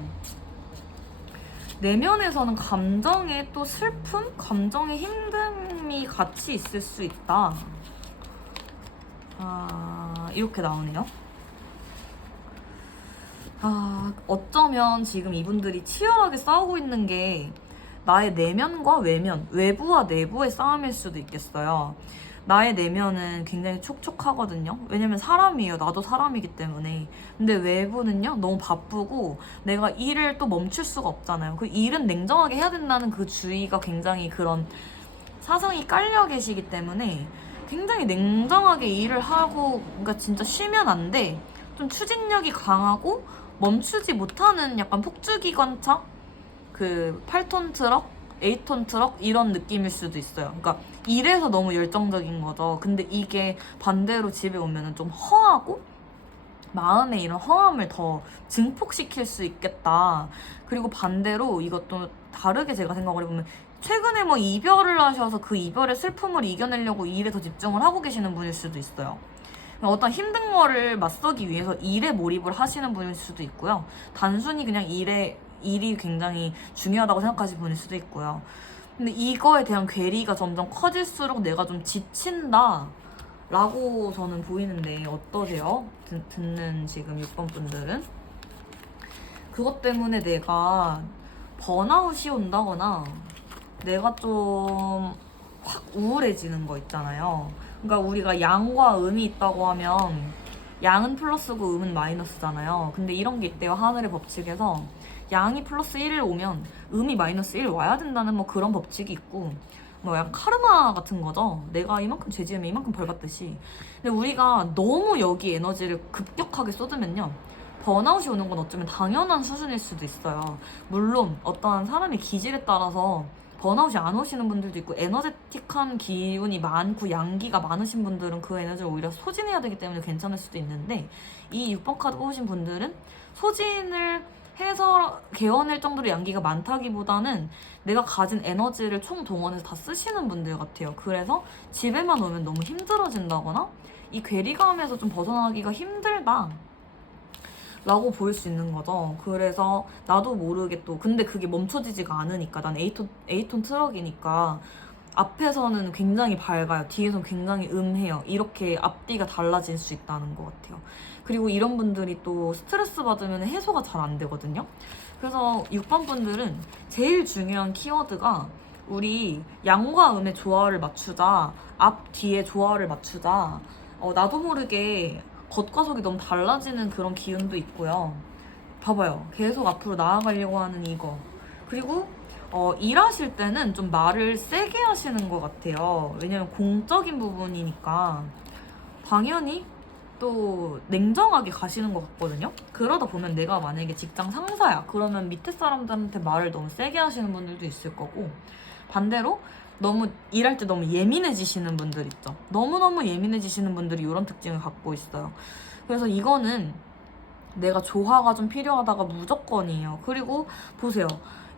내면에서는 감정의 또 슬픔, 감정의 힘듦이 같이 있을 수 있다. 이렇게 나오네요. 어쩌면 지금 이분들이 치열하게 싸우고 있는 게 나의 내면과 외면, 외부와 내부의 싸움일 수도 있겠어요. 나의 내면은 굉장히 촉촉하거든요. 왜냐면 사람이에요. 나도 사람이기 때문에. 근데 외부는요, 너무 바쁘고 내가 일을 또 멈출 수가 없잖아요. 그 일은 냉정하게 해야 된다는 그 주의가 굉장히 그런 사성이 깔려 계시기 때문에 굉장히 냉정하게 일을 하고, 그러니까 진짜 쉬면 안 돼. 좀 추진력이 강하고 멈추지 못하는 약간 폭주기관차? 그 8톤 트럭? 8톤 트럭? 이런 느낌일 수도 있어요. 그러니까 일에서 너무 열정적인 거죠. 근데 이게 반대로 집에 오면은 좀 허하고 마음에 이런 허함을 더 증폭시킬 수 있겠다. 그리고 반대로 이것도 다르게 제가 생각을 해보면, 최근에 뭐 이별을 하셔서 그 이별의 슬픔을 이겨내려고 일에 더 집중을 하고 계시는 분일 수도 있어요. 어떤 힘든 거를 맞서기 위해서 일에 몰입을 하시는 분일 수도 있고요. 단순히 그냥 일이 굉장히 중요하다고 생각하시는 분일 수도 있고요. 근데 이거에 대한 괴리가 점점 커질수록 내가 좀 지친다 라고 저는 보이는데 어떠세요? 듣는 지금 6번 분들은? 그것 때문에 내가 번아웃이 온다거나 내가 좀 확 우울해지는 거 있잖아요. 그러니까 우리가 양과 음이 있다고 하면 양은 플러스고 음은 마이너스잖아요. 근데 이런 게 있대요. 하늘의 법칙에서 양이 플러스 1을 오면 음이 마이너스 1 와야 된다는 뭐 그런 법칙이 있고, 뭐 약간 카르마 같은 거죠. 내가 이만큼 죄 지으면 이만큼 벌 받듯이. 근데 우리가 너무 여기 에너지를 급격하게 쏟으면요, 번아웃이 오는 건 어쩌면 당연한 수준일 수도 있어요. 물론 어떠한 사람의 기질에 따라서 번아웃이 안 오시는 분들도 있고, 에너제틱한 기운이 많고 양기가 많으신 분들은 그 에너지를 오히려 소진해야 되기 때문에 괜찮을 수도 있는데, 이 6번 카드 뽑으신 분들은 소진을 해서 개어낼 정도로 양기가 많다기보다는 내가 가진 에너지를 총동원해서 다 쓰시는 분들 같아요. 그래서 집에만 오면 너무 힘들어진다거나 이 괴리감에서 좀 벗어나기가 힘들다 라고 보일 수 있는 거죠. 그래서 나도 모르게 또, 근데 그게 멈춰지지가 않으니까, 난 8톤 트럭이니까 앞에서는 굉장히 밝아요. 뒤에서는 굉장히 음해요. 이렇게 앞뒤가 달라질 수 있다는 것 같아요. 그리고 이런 분들이 또 스트레스 받으면 해소가 잘 안 되거든요. 그래서 6번 분들은 제일 중요한 키워드가 우리 양과 음의 조화를 맞추자, 앞, 뒤의 조화를 맞추자. 나도 모르게 겉과 속이 너무 달라지는 그런 기운도 있고요. 봐봐요. 계속 앞으로 나아가려고 하는 이거. 그리고 일하실 때는 좀 말을 세게 하시는 것 같아요. 왜냐면 공적인 부분이니까 당연히 또 냉정하게 가시는 것 같거든요. 그러다 보면 내가 만약에 직장 상사야, 그러면 밑에 사람들한테 말을 너무 세게 하시는 분들도 있을 거고, 반대로 너무 일할 때 너무 예민해지시는 분들 있죠. 너무너무 예민해지시는 분들이 이런 특징을 갖고 있어요. 그래서 이거는 내가 조화가 좀 필요하다가 무조건이에요. 그리고 보세요.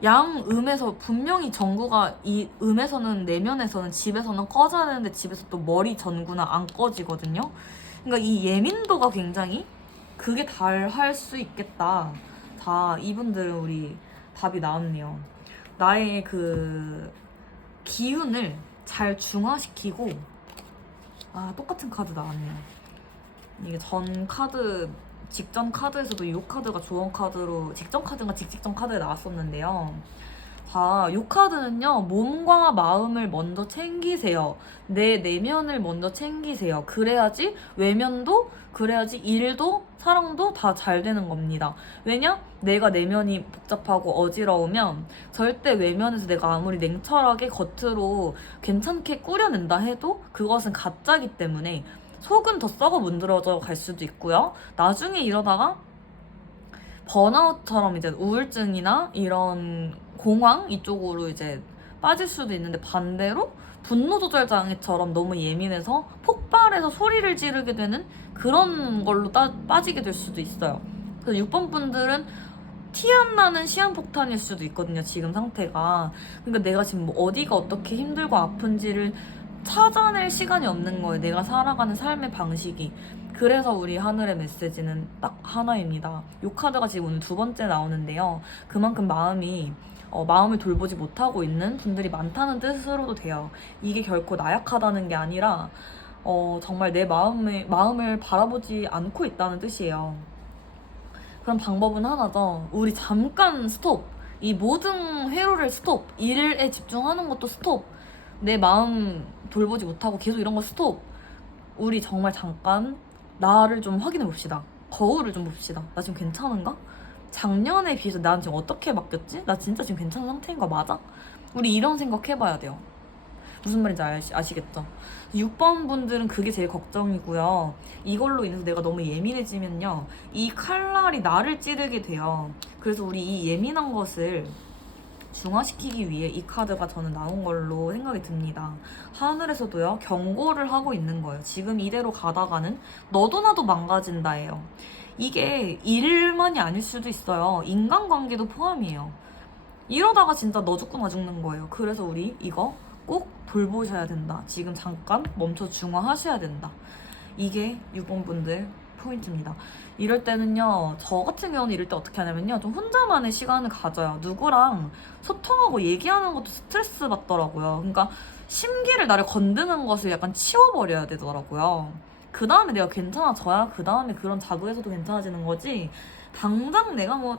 양음에서 분명히 전구가 이 음에서는, 내면에서는, 집에서는 꺼져야 되는데 집에서 또 머리 전구는 안 꺼지거든요. 그러니까 이 예민도가 굉장히 그게 달할 수 있겠다. 다 이분들은 우리 답이 나왔네요. 나의 그 기운을 잘 중화시키고, 똑같은 카드 나왔네요. 이게 직전 카드에서도 이 카드가 조언 카드로, 직전 카드가 직직전 카드에 나왔었는데요. 자, 요 카드는요, 몸과 마음을 먼저 챙기세요. 내 내면을 먼저 챙기세요. 그래야지 외면도, 그래야지 일도, 사랑도 다 잘 되는 겁니다. 왜냐? 내가 내면이 복잡하고 어지러우면 절대 외면에서 내가 아무리 냉철하게 겉으로 괜찮게 꾸려낸다 해도 그것은 가짜기 때문에 속은 더 썩어 문드러져 갈 수도 있고요. 나중에 이러다가 번아웃처럼 이제 우울증이나 이런 공황 이쪽으로 이제 빠질 수도 있는데, 반대로 분노 조절 장애처럼 너무 예민해서 폭발해서 소리를 지르게 되는 그런 걸로 빠지게 될 수도 있어요. 그래서 6번 분들은 티 안 나는 시한폭탄일 수도 있거든요, 지금 상태가. 그러니까 내가 지금 뭐 어디가 어떻게 힘들고 아픈지를 찾아낼 시간이 없는 거예요, 내가 살아가는 삶의 방식이. 그래서 우리 하늘의 메시지는 딱 하나입니다. 이 카드가 지금 오늘 2번째 나오는데요. 그만큼 마음을 돌보지 못하고 있는 분들이 많다는 뜻으로도 돼요. 이게 결코 나약하다는 게 아니라 정말 내 마음을 바라보지 않고 있다는 뜻이에요. 그럼 방법은 하나죠. 우리 잠깐 스톱. 이 모든 회로를 스톱. 일에 집중하는 것도 스톱. 내 마음 돌보지 못하고 계속 이런 거 스톱. 우리 정말 잠깐 나를 좀 확인해 봅시다. 거울을 좀 봅시다. 나 지금 괜찮은가? 작년에 비해서 난 지금 어떻게 바뀌었지? 나 진짜 지금 괜찮은 상태인 거 맞아? 우리 이런 생각 해봐야 돼요. 무슨 말인지 아시겠죠? 6번 분들은 그게 제일 걱정이고요. 이걸로 인해서 내가 너무 예민해지면요, 이 칼날이 나를 찌르게 돼요. 그래서 우리 이 예민한 것을 중화시키기 위해 이 카드가 저는 나온 걸로 생각이 듭니다. 하늘에서도요, 경고를 하고 있는 거예요. 지금 이대로 가다가는 너도 나도 망가진다예요. 이게 일만이 아닐 수도 있어요. 인간관계도 포함이에요. 이러다가 진짜 너 죽고 나 죽는 거예요. 그래서 우리 이거 꼭 돌보셔야 된다. 지금 잠깐 멈춰 중화하셔야 된다. 이게 6번 분들 포인트입니다. 이럴 때는요, 저 같은 경우는 이럴 때 어떻게 하냐면요, 좀 혼자만의 시간을 가져요. 누구랑 소통하고 얘기하는 것도 스트레스 받더라고요. 그러니까 심기를 나를 건드는 것을 약간 치워버려야 되더라고요. 그 다음에 내가 괜찮아져야 그 다음에 그런 자극에서도 괜찮아지는 거지, 당장 내가 뭐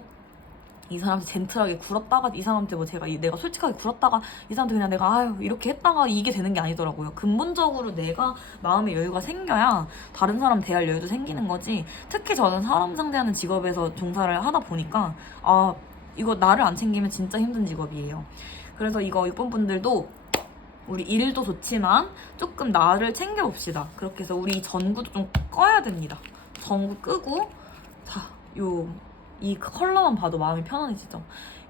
이 사람한테 젠틀하게 굴었다가, 이 사람한테 뭐 내가 솔직하게 굴었다가 이 사람한테 그냥 내가 아유 이렇게 했다가 이게 되는 게 아니더라고요. 근본적으로 내가 마음의 여유가 생겨야 다른 사람 대할 여유도 생기는 거지. 특히 저는 사람 상대하는 직업에서 종사를 하다 보니까 이거 나를 안 챙기면 진짜 힘든 직업이에요. 그래서 이거 6번 분들도 우리 일도 좋지만 조금 나를 챙겨봅시다. 그렇게 해서 우리 전구도 좀 꺼야 됩니다. 전구 끄고, 자, 이 컬러만 봐도 마음이 편안해지죠.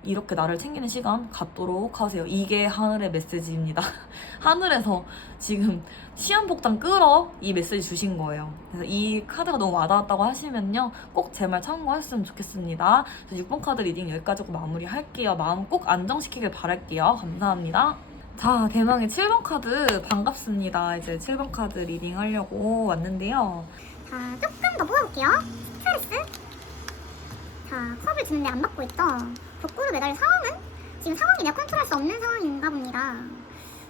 이렇게 나를 챙기는 시간 갖도록 하세요. 이게 하늘의 메시지입니다. 하늘에서 지금 시한폭탄 끌어 이 메시지 주신 거예요. 그래서 이 카드가 너무 와닿았다고 하시면요, 꼭 제 말 참고했으면 좋겠습니다. 그래서 6번 카드 리딩 여기까지 하고 마무리할게요. 마음 꼭 안정시키길 바랄게요. 감사합니다. 자, 대망의 7번 카드 반갑습니다. 이제 7번 카드 리딩 하려고 왔는데요. 자, 조금 더 뽑아볼게요. 스트레스. 자, 컵을 주는데 안 받고 있다. 벽구를 매달릴 상황은? 지금 상황이 내가 컨트롤할 수 없는 상황인가 봅니다.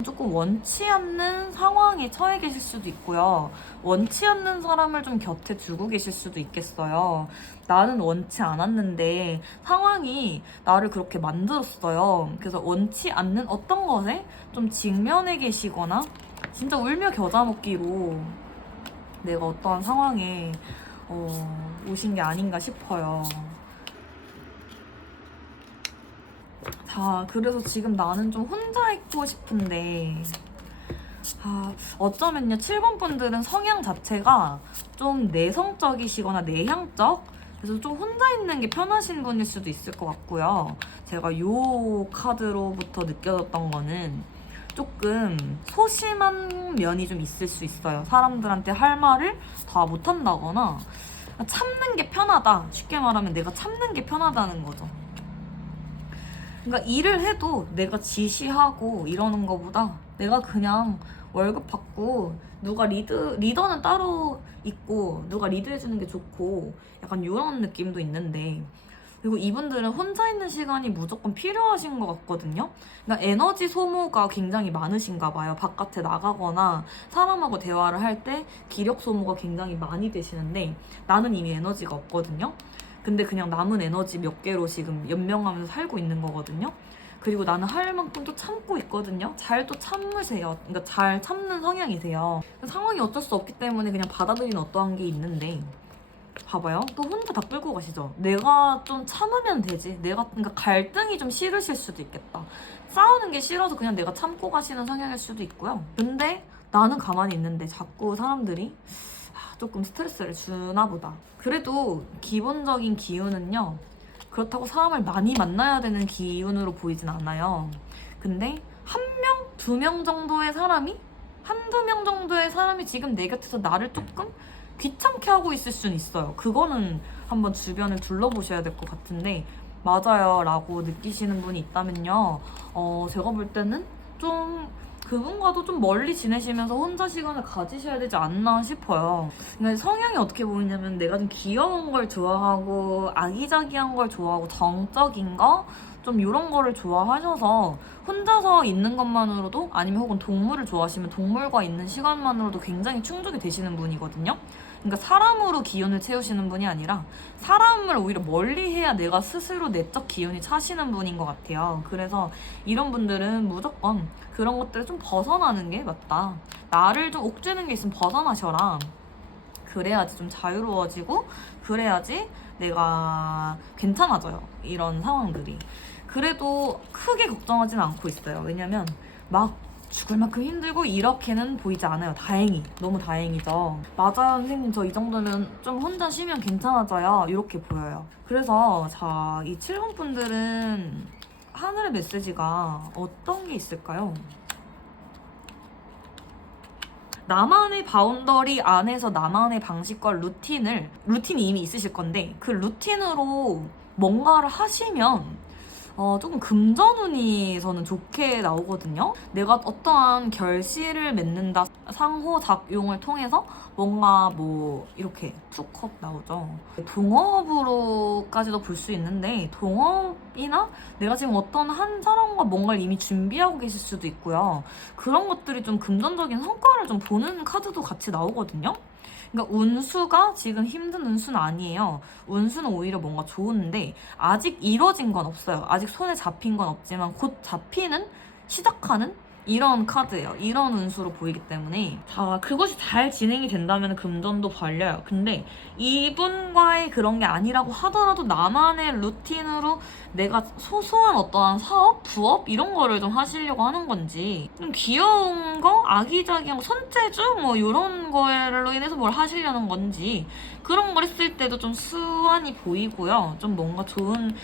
조금 원치 않는 상황에 처해 계실 수도 있고요. 원치 않는 사람을 좀 곁에 두고 계실 수도 있겠어요. 나는 원치 않았는데 상황이 나를 그렇게 만들었어요. 그래서 원치 않는 어떤 것에 좀 직면해 계시거나 진짜 울며 겨자 먹기로 내가 어떠한 상황에 오신 게 아닌가 싶어요. 자, 그래서 지금 나는 좀 혼자 있고 싶은데, 어쩌면요, 7번 분들은 성향 자체가 좀 내성적이시거나 내향적, 그래서 좀 혼자 있는 게 편하신 분일 수도 있을 것 같고요. 제가 요 카드로부터 느껴졌던 거는 조금 소심한 면이 좀 있을 수 있어요. 사람들한테 할 말을 다 못한다거나 참는 게 편하다. 쉽게 말하면 내가 참는 게 편하다는 거죠. 그러니까 일을 해도 내가 지시하고 이러는 거보다 내가 그냥 월급 받고 누가 리더는 따로 있고 누가 리드해주는 게 좋고 약간 이런 느낌도 있는데, 그리고 이분들은 혼자 있는 시간이 무조건 필요하신 것 같거든요. 그러니까 에너지 소모가 굉장히 많으신가 봐요. 바깥에 나가거나 사람하고 대화를 할 때 기력 소모가 굉장히 많이 되시는데, 나는 이미 에너지가 없거든요. 근데 그냥 남은 에너지 몇 개로 지금 연명하면서 살고 있는 거거든요. 그리고 나는 할 만큼 또 참고 있거든요. 잘 또 참으세요. 그러니까 잘 참는 성향이세요. 상황이 어쩔 수 없기 때문에 그냥 받아들이는 어떠한 게 있는데 봐봐요. 또 혼자 다 끌고 가시죠. 내가 좀 참으면 되지. 그러니까 갈등이 좀 싫으실 수도 있겠다. 싸우는 게 싫어서 그냥 내가 참고 가시는 성향일 수도 있고요. 근데 나는 가만히 있는데 자꾸 사람들이 조금 스트레스를 주나 보다. 그래도 기본적인 기운은요. 그렇다고 사람을 많이 만나야 되는 기운으로 보이진 않아요. 근데 한 명, 두 명 정도의 사람이 한두 명 정도의 사람이 지금 내 곁에서 나를 조금 귀찮게 하고 있을 수는 있어요. 그거는 한번 주변을 둘러보셔야 될 것 같은데 맞아요 라고 느끼시는 분이 있다면요. 제가 볼 때는 좀 그분과도 좀 멀리 지내시면서 혼자 시간을 가지셔야 되지 않나 싶어요. 근데 성향이 어떻게 보이냐면 내가 좀 귀여운 걸 좋아하고 아기자기한 걸 좋아하고 정적인 거 좀 이런 거를 좋아하셔서 혼자서 있는 것만으로도 아니면 혹은 동물을 좋아하시면 동물과 있는 시간만으로도 굉장히 충족이 되시는 분이거든요. 그러니까 사람으로 기운을 채우시는 분이 아니라 사람을 오히려 멀리 해야 내가 스스로 내적 기운이 차시는 분인 것 같아요. 그래서 이런 분들은 무조건 그런 것들을 좀 벗어나는 게 맞다. 나를 좀 옥죄는 게 있으면 벗어나셔라. 그래야지 좀 자유로워지고 그래야지 내가 괜찮아져요. 이런 상황들이. 그래도 크게 걱정하진 않고 있어요. 왜냐면 막 죽을 만큼 힘들고 이렇게는 보이지 않아요. 다행히. 너무 다행이죠. 맞아요 선생님 저 이 정도면 좀 혼자 쉬면 괜찮아져요. 이렇게 보여요. 그래서 자, 이 7번 분들은 하늘의 메시지가 어떤 게 있을까요? 나만의 바운더리 안에서 나만의 방식과 루틴이 이미 있으실 건데 그 루틴으로 뭔가를 하시면 조금 금전운이 저는 좋게 나오거든요. 내가 어떠한 결실을 맺는다 상호작용을 통해서 뭔가 뭐 이렇게 투컵 나오죠. 동업으로까지도 볼 수 있는데 동업이나 내가 지금 어떤 한 사람과 뭔가를 이미 준비하고 계실 수도 있고요. 그런 것들이 좀 금전적인 성과를 좀 보는 카드도 같이 나오거든요. 그러니까 운수가 지금 힘든 운수는 아니에요. 운수는 오히려 뭔가 좋은데 아직 이뤄진 건 없어요. 아직 손에 잡힌 건 없지만 곧 잡히는, 시작하는 이런 카드예요. 이런 운수로 보이기 때문에 그것이 잘 진행이 된다면 금전도 벌려요. 근데 이분과의 그런 게 아니라고 하더라도 나만의 루틴으로 내가 소소한 어떠한 사업, 부업 이런 거를 좀 하시려고 하는 건지 좀 귀여운 거, 아기자기한 거, 손재주 뭐 이런 거로 인해서 뭘 하시려는 건지 그런 걸 했을 때도 좀 수완이 보이고요. 좀 뭔가 좋은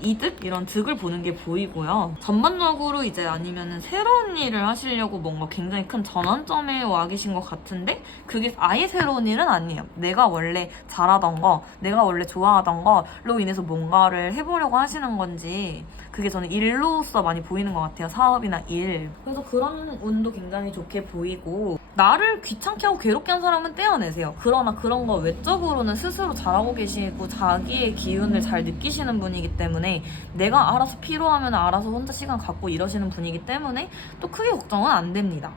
이득? 이런 득을 보는 게 보이고요. 전반적으로 이제 아니면은 새로운 일을 하시려고 뭔가 굉장히 큰 전환점에 와 계신 것 같은데 그게 아예 새로운 일은 아니에요. 내가 원래 잘하던 거, 내가 원래 좋아하던 거로 인해서 뭔가를 해보려고 하시는 건지 그게 저는 일로서 많이 보이는 것 같아요. 사업이나 일. 그래서 그런 운도 굉장히 좋게 보이고 나를 귀찮게 하고 괴롭게 한 사람은 떼어내세요. 그러나 그런 거 외적으로는 스스로 잘하고 계시고 자기의 기운을 잘 느끼시는 분이기 때문에 내가 알아서 필요하면 알아서 혼자 시간 갖고 이러시는 분이기 때문에 또 크게 걱정은 안 됩니다.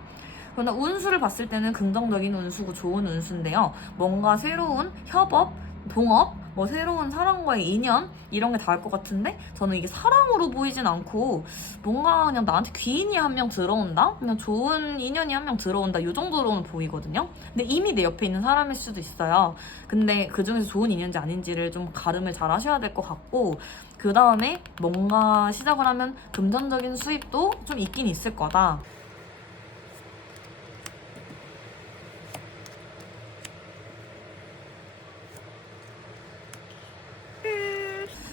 그러나 운수를 봤을 때는 긍정적인 운수고 좋은 운수인데요. 뭔가 새로운 협업, 동업, 뭐 새로운 사람과의 인연 이런 게 닿을 것 같은데 저는 이게 사람으로 보이진 않고 뭔가 그냥 나한테 귀인이 한 명 들어온다? 그냥 좋은 인연이 한 명 들어온다 이 정도로는 보이거든요. 근데 이미 내 옆에 있는 사람일 수도 있어요. 근데 그 중에서 좋은 인연인지 아닌지를 좀 가름을 잘 하셔야 될 것 같고 그 다음에 뭔가 시작을 하면 금전적인 수입도 좀 있긴 있을 거다.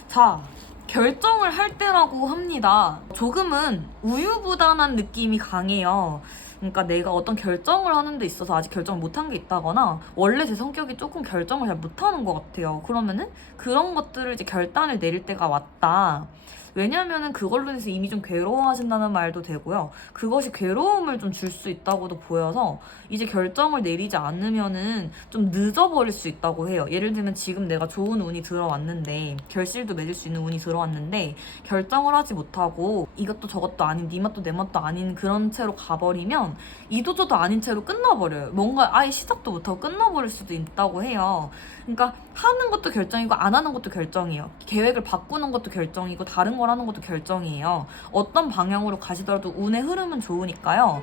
자, 결정을 할 때라고 합니다. 조금은 우유부단한 느낌이 강해요. 그러니까 내가 어떤 결정을 하는 데 있어서 아직 결정을 못한 게 있다거나 원래 제 성격이 조금 결정을 잘 못하는 것 같아요. 그러면은 그런 것들을 이제 결단을 내릴 때가 왔다. 왜냐면은 그걸로 인해서 이미 좀 괴로워하신다는 말도 되고요. 그것이 괴로움을 좀 줄 수 있다고도 보여서 이제 결정을 내리지 않으면은 좀 늦어버릴 수 있다고 해요. 예를 들면 지금 내가 좋은 운이 들어왔는데 결실도 맺을 수 있는 운이 들어왔는데 결정을 하지 못하고 이것도 저것도 아닌 네 맛도 내 맛도 아닌 그런 채로 가버리면 이도저도 아닌 채로 끝나버려요. 뭔가 아예 시작도 못하고 끝나버릴 수도 있다고 해요. 그러니까 하는 것도 결정이고 안 하는 것도 결정이에요. 계획을 바꾸는 것도 결정이고 다른 걸 하는 것도 결정이에요. 어떤 방향으로 가시더라도 운의 흐름은 좋으니까요.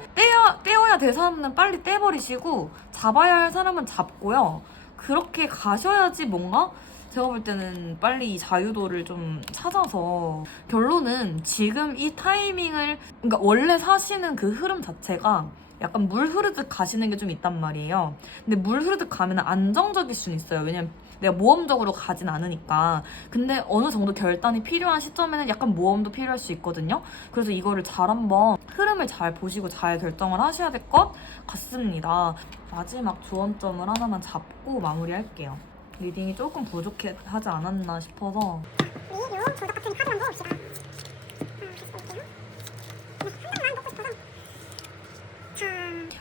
떼어야 될 사람은 빨리 떼버리시고 잡아야 할 사람은 잡고요. 그렇게 가셔야지 뭔가 제가 볼 때는 빨리 이 자유도를 좀 찾아서 결론은 지금 이 타이밍을 그러니까 원래 사시는 그 흐름 자체가 약간 물 흐르듯 가시는 게 좀 있단 말이에요. 근데 물 흐르듯 가면 안정적일 수는 있어요. 왜냐면 내가 모험적으로 가진 않으니까. 근데 어느 정도 결단이 필요한 시점에는 약간 모험도 필요할 수 있거든요. 그래서 이거를 잘 한번 흐름을 잘 보시고 잘 결정을 하셔야 될 것 같습니다. 마지막 조언점을 하나만 잡고 마무리할게요. 리딩이 조금 부족하지 않았나 싶어서 리뷰 조작 같은 카드만 모읍시다. 계속 볼게요. 한 장만 놓고 싶어서. 자,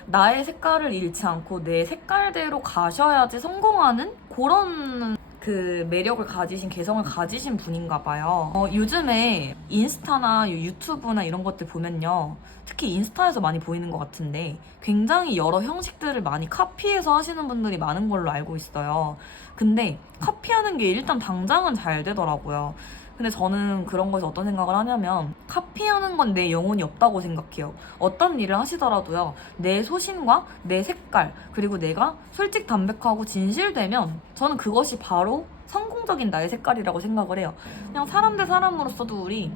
나의 색깔을 잃지 않고 내 색깔대로 가셔야지 성공하는 그런 그 매력을 가지신 개성을 가지신 분인가 봐요. 요즘에 인스타나 유튜브나 이런 것들 보면요. 특히 인스타에서 많이 보이는 것 같은데 굉장히 여러 형식들을 많이 카피해서 하시는 분들이 많은 걸로 알고 있어요. 근데 카피하는 게 일단 당장은 잘 되더라고요. 근데 저는 그런 거에서 어떤 생각을 하냐면 카피하는 건 내 영혼이 없다고 생각해요. 어떤 일을 하시더라도요. 내 소신과 내 색깔 그리고 내가 솔직 담백하고 진실되면 저는 그것이 바로 성공적인 나의 색깔이라고 생각을 해요. 그냥 사람 대 사람으로서도 우리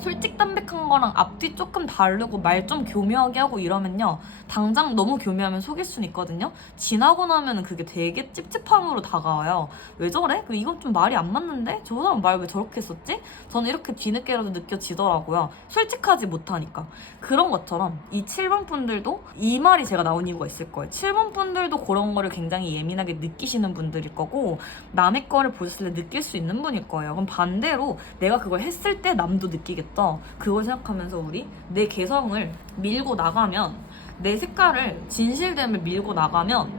솔직 담백한 거랑 앞뒤 조금 다르고 말 좀 교묘하게 하고 이러면요. 당장 너무 교묘하면 속일 수는 있거든요. 지나고 나면 그게 되게 찝찝함으로 다가와요. 왜 저래? 이건 좀 말이 안 맞는데? 저 사람 말 왜 저렇게 했었지? 저는 이렇게 뒤늦게라도 느껴지더라고요. 솔직하지 못하니까. 그런 것처럼 이 7번 분들도 이 말이 제가 나온 이유가 있을 거예요. 7번 분들도 그런 거를 굉장히 예민하게 느끼시는 분들일 거고 남의 거를 보셨을 때 느낄 수 있는 분일 거예요. 그럼 반대로 내가 그걸 했을 때 남도 느끼겠죠. 그걸 생각하면서 우리 내 개성을 밀고 나가면 내 색깔을 진실됨을 밀고 나가면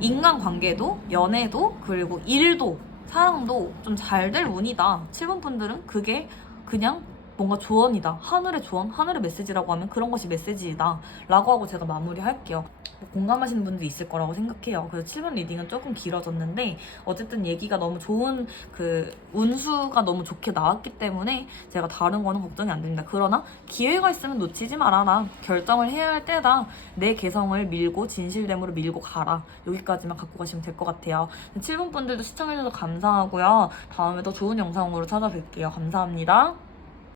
인간관계도 연애도 그리고 일도 사랑도 좀 잘 될 운이다. 7번 분들은 그게 그냥 뭔가 조언이다. 하늘의 조언, 하늘의 메시지라고 하면 그런 것이 메시지이다 라고 하고 제가 마무리할게요. 공감하시는 분도 있을 거라고 생각해요. 그래서 7번 리딩은 조금 길어졌는데 어쨌든 얘기가 너무 좋은 그 운수가 너무 좋게 나왔기 때문에 제가 다른 거는 걱정이 안 됩니다. 그러나 기회가 있으면 놓치지 말아라. 결정을 해야 할 때다. 내 개성을 밀고 진실됨으로 밀고 가라. 여기까지만 갖고 가시면 될 것 같아요. 7번 분들도 시청해주셔서 감사하고요. 다음에 더 좋은 영상으로 찾아뵐게요. 감사합니다.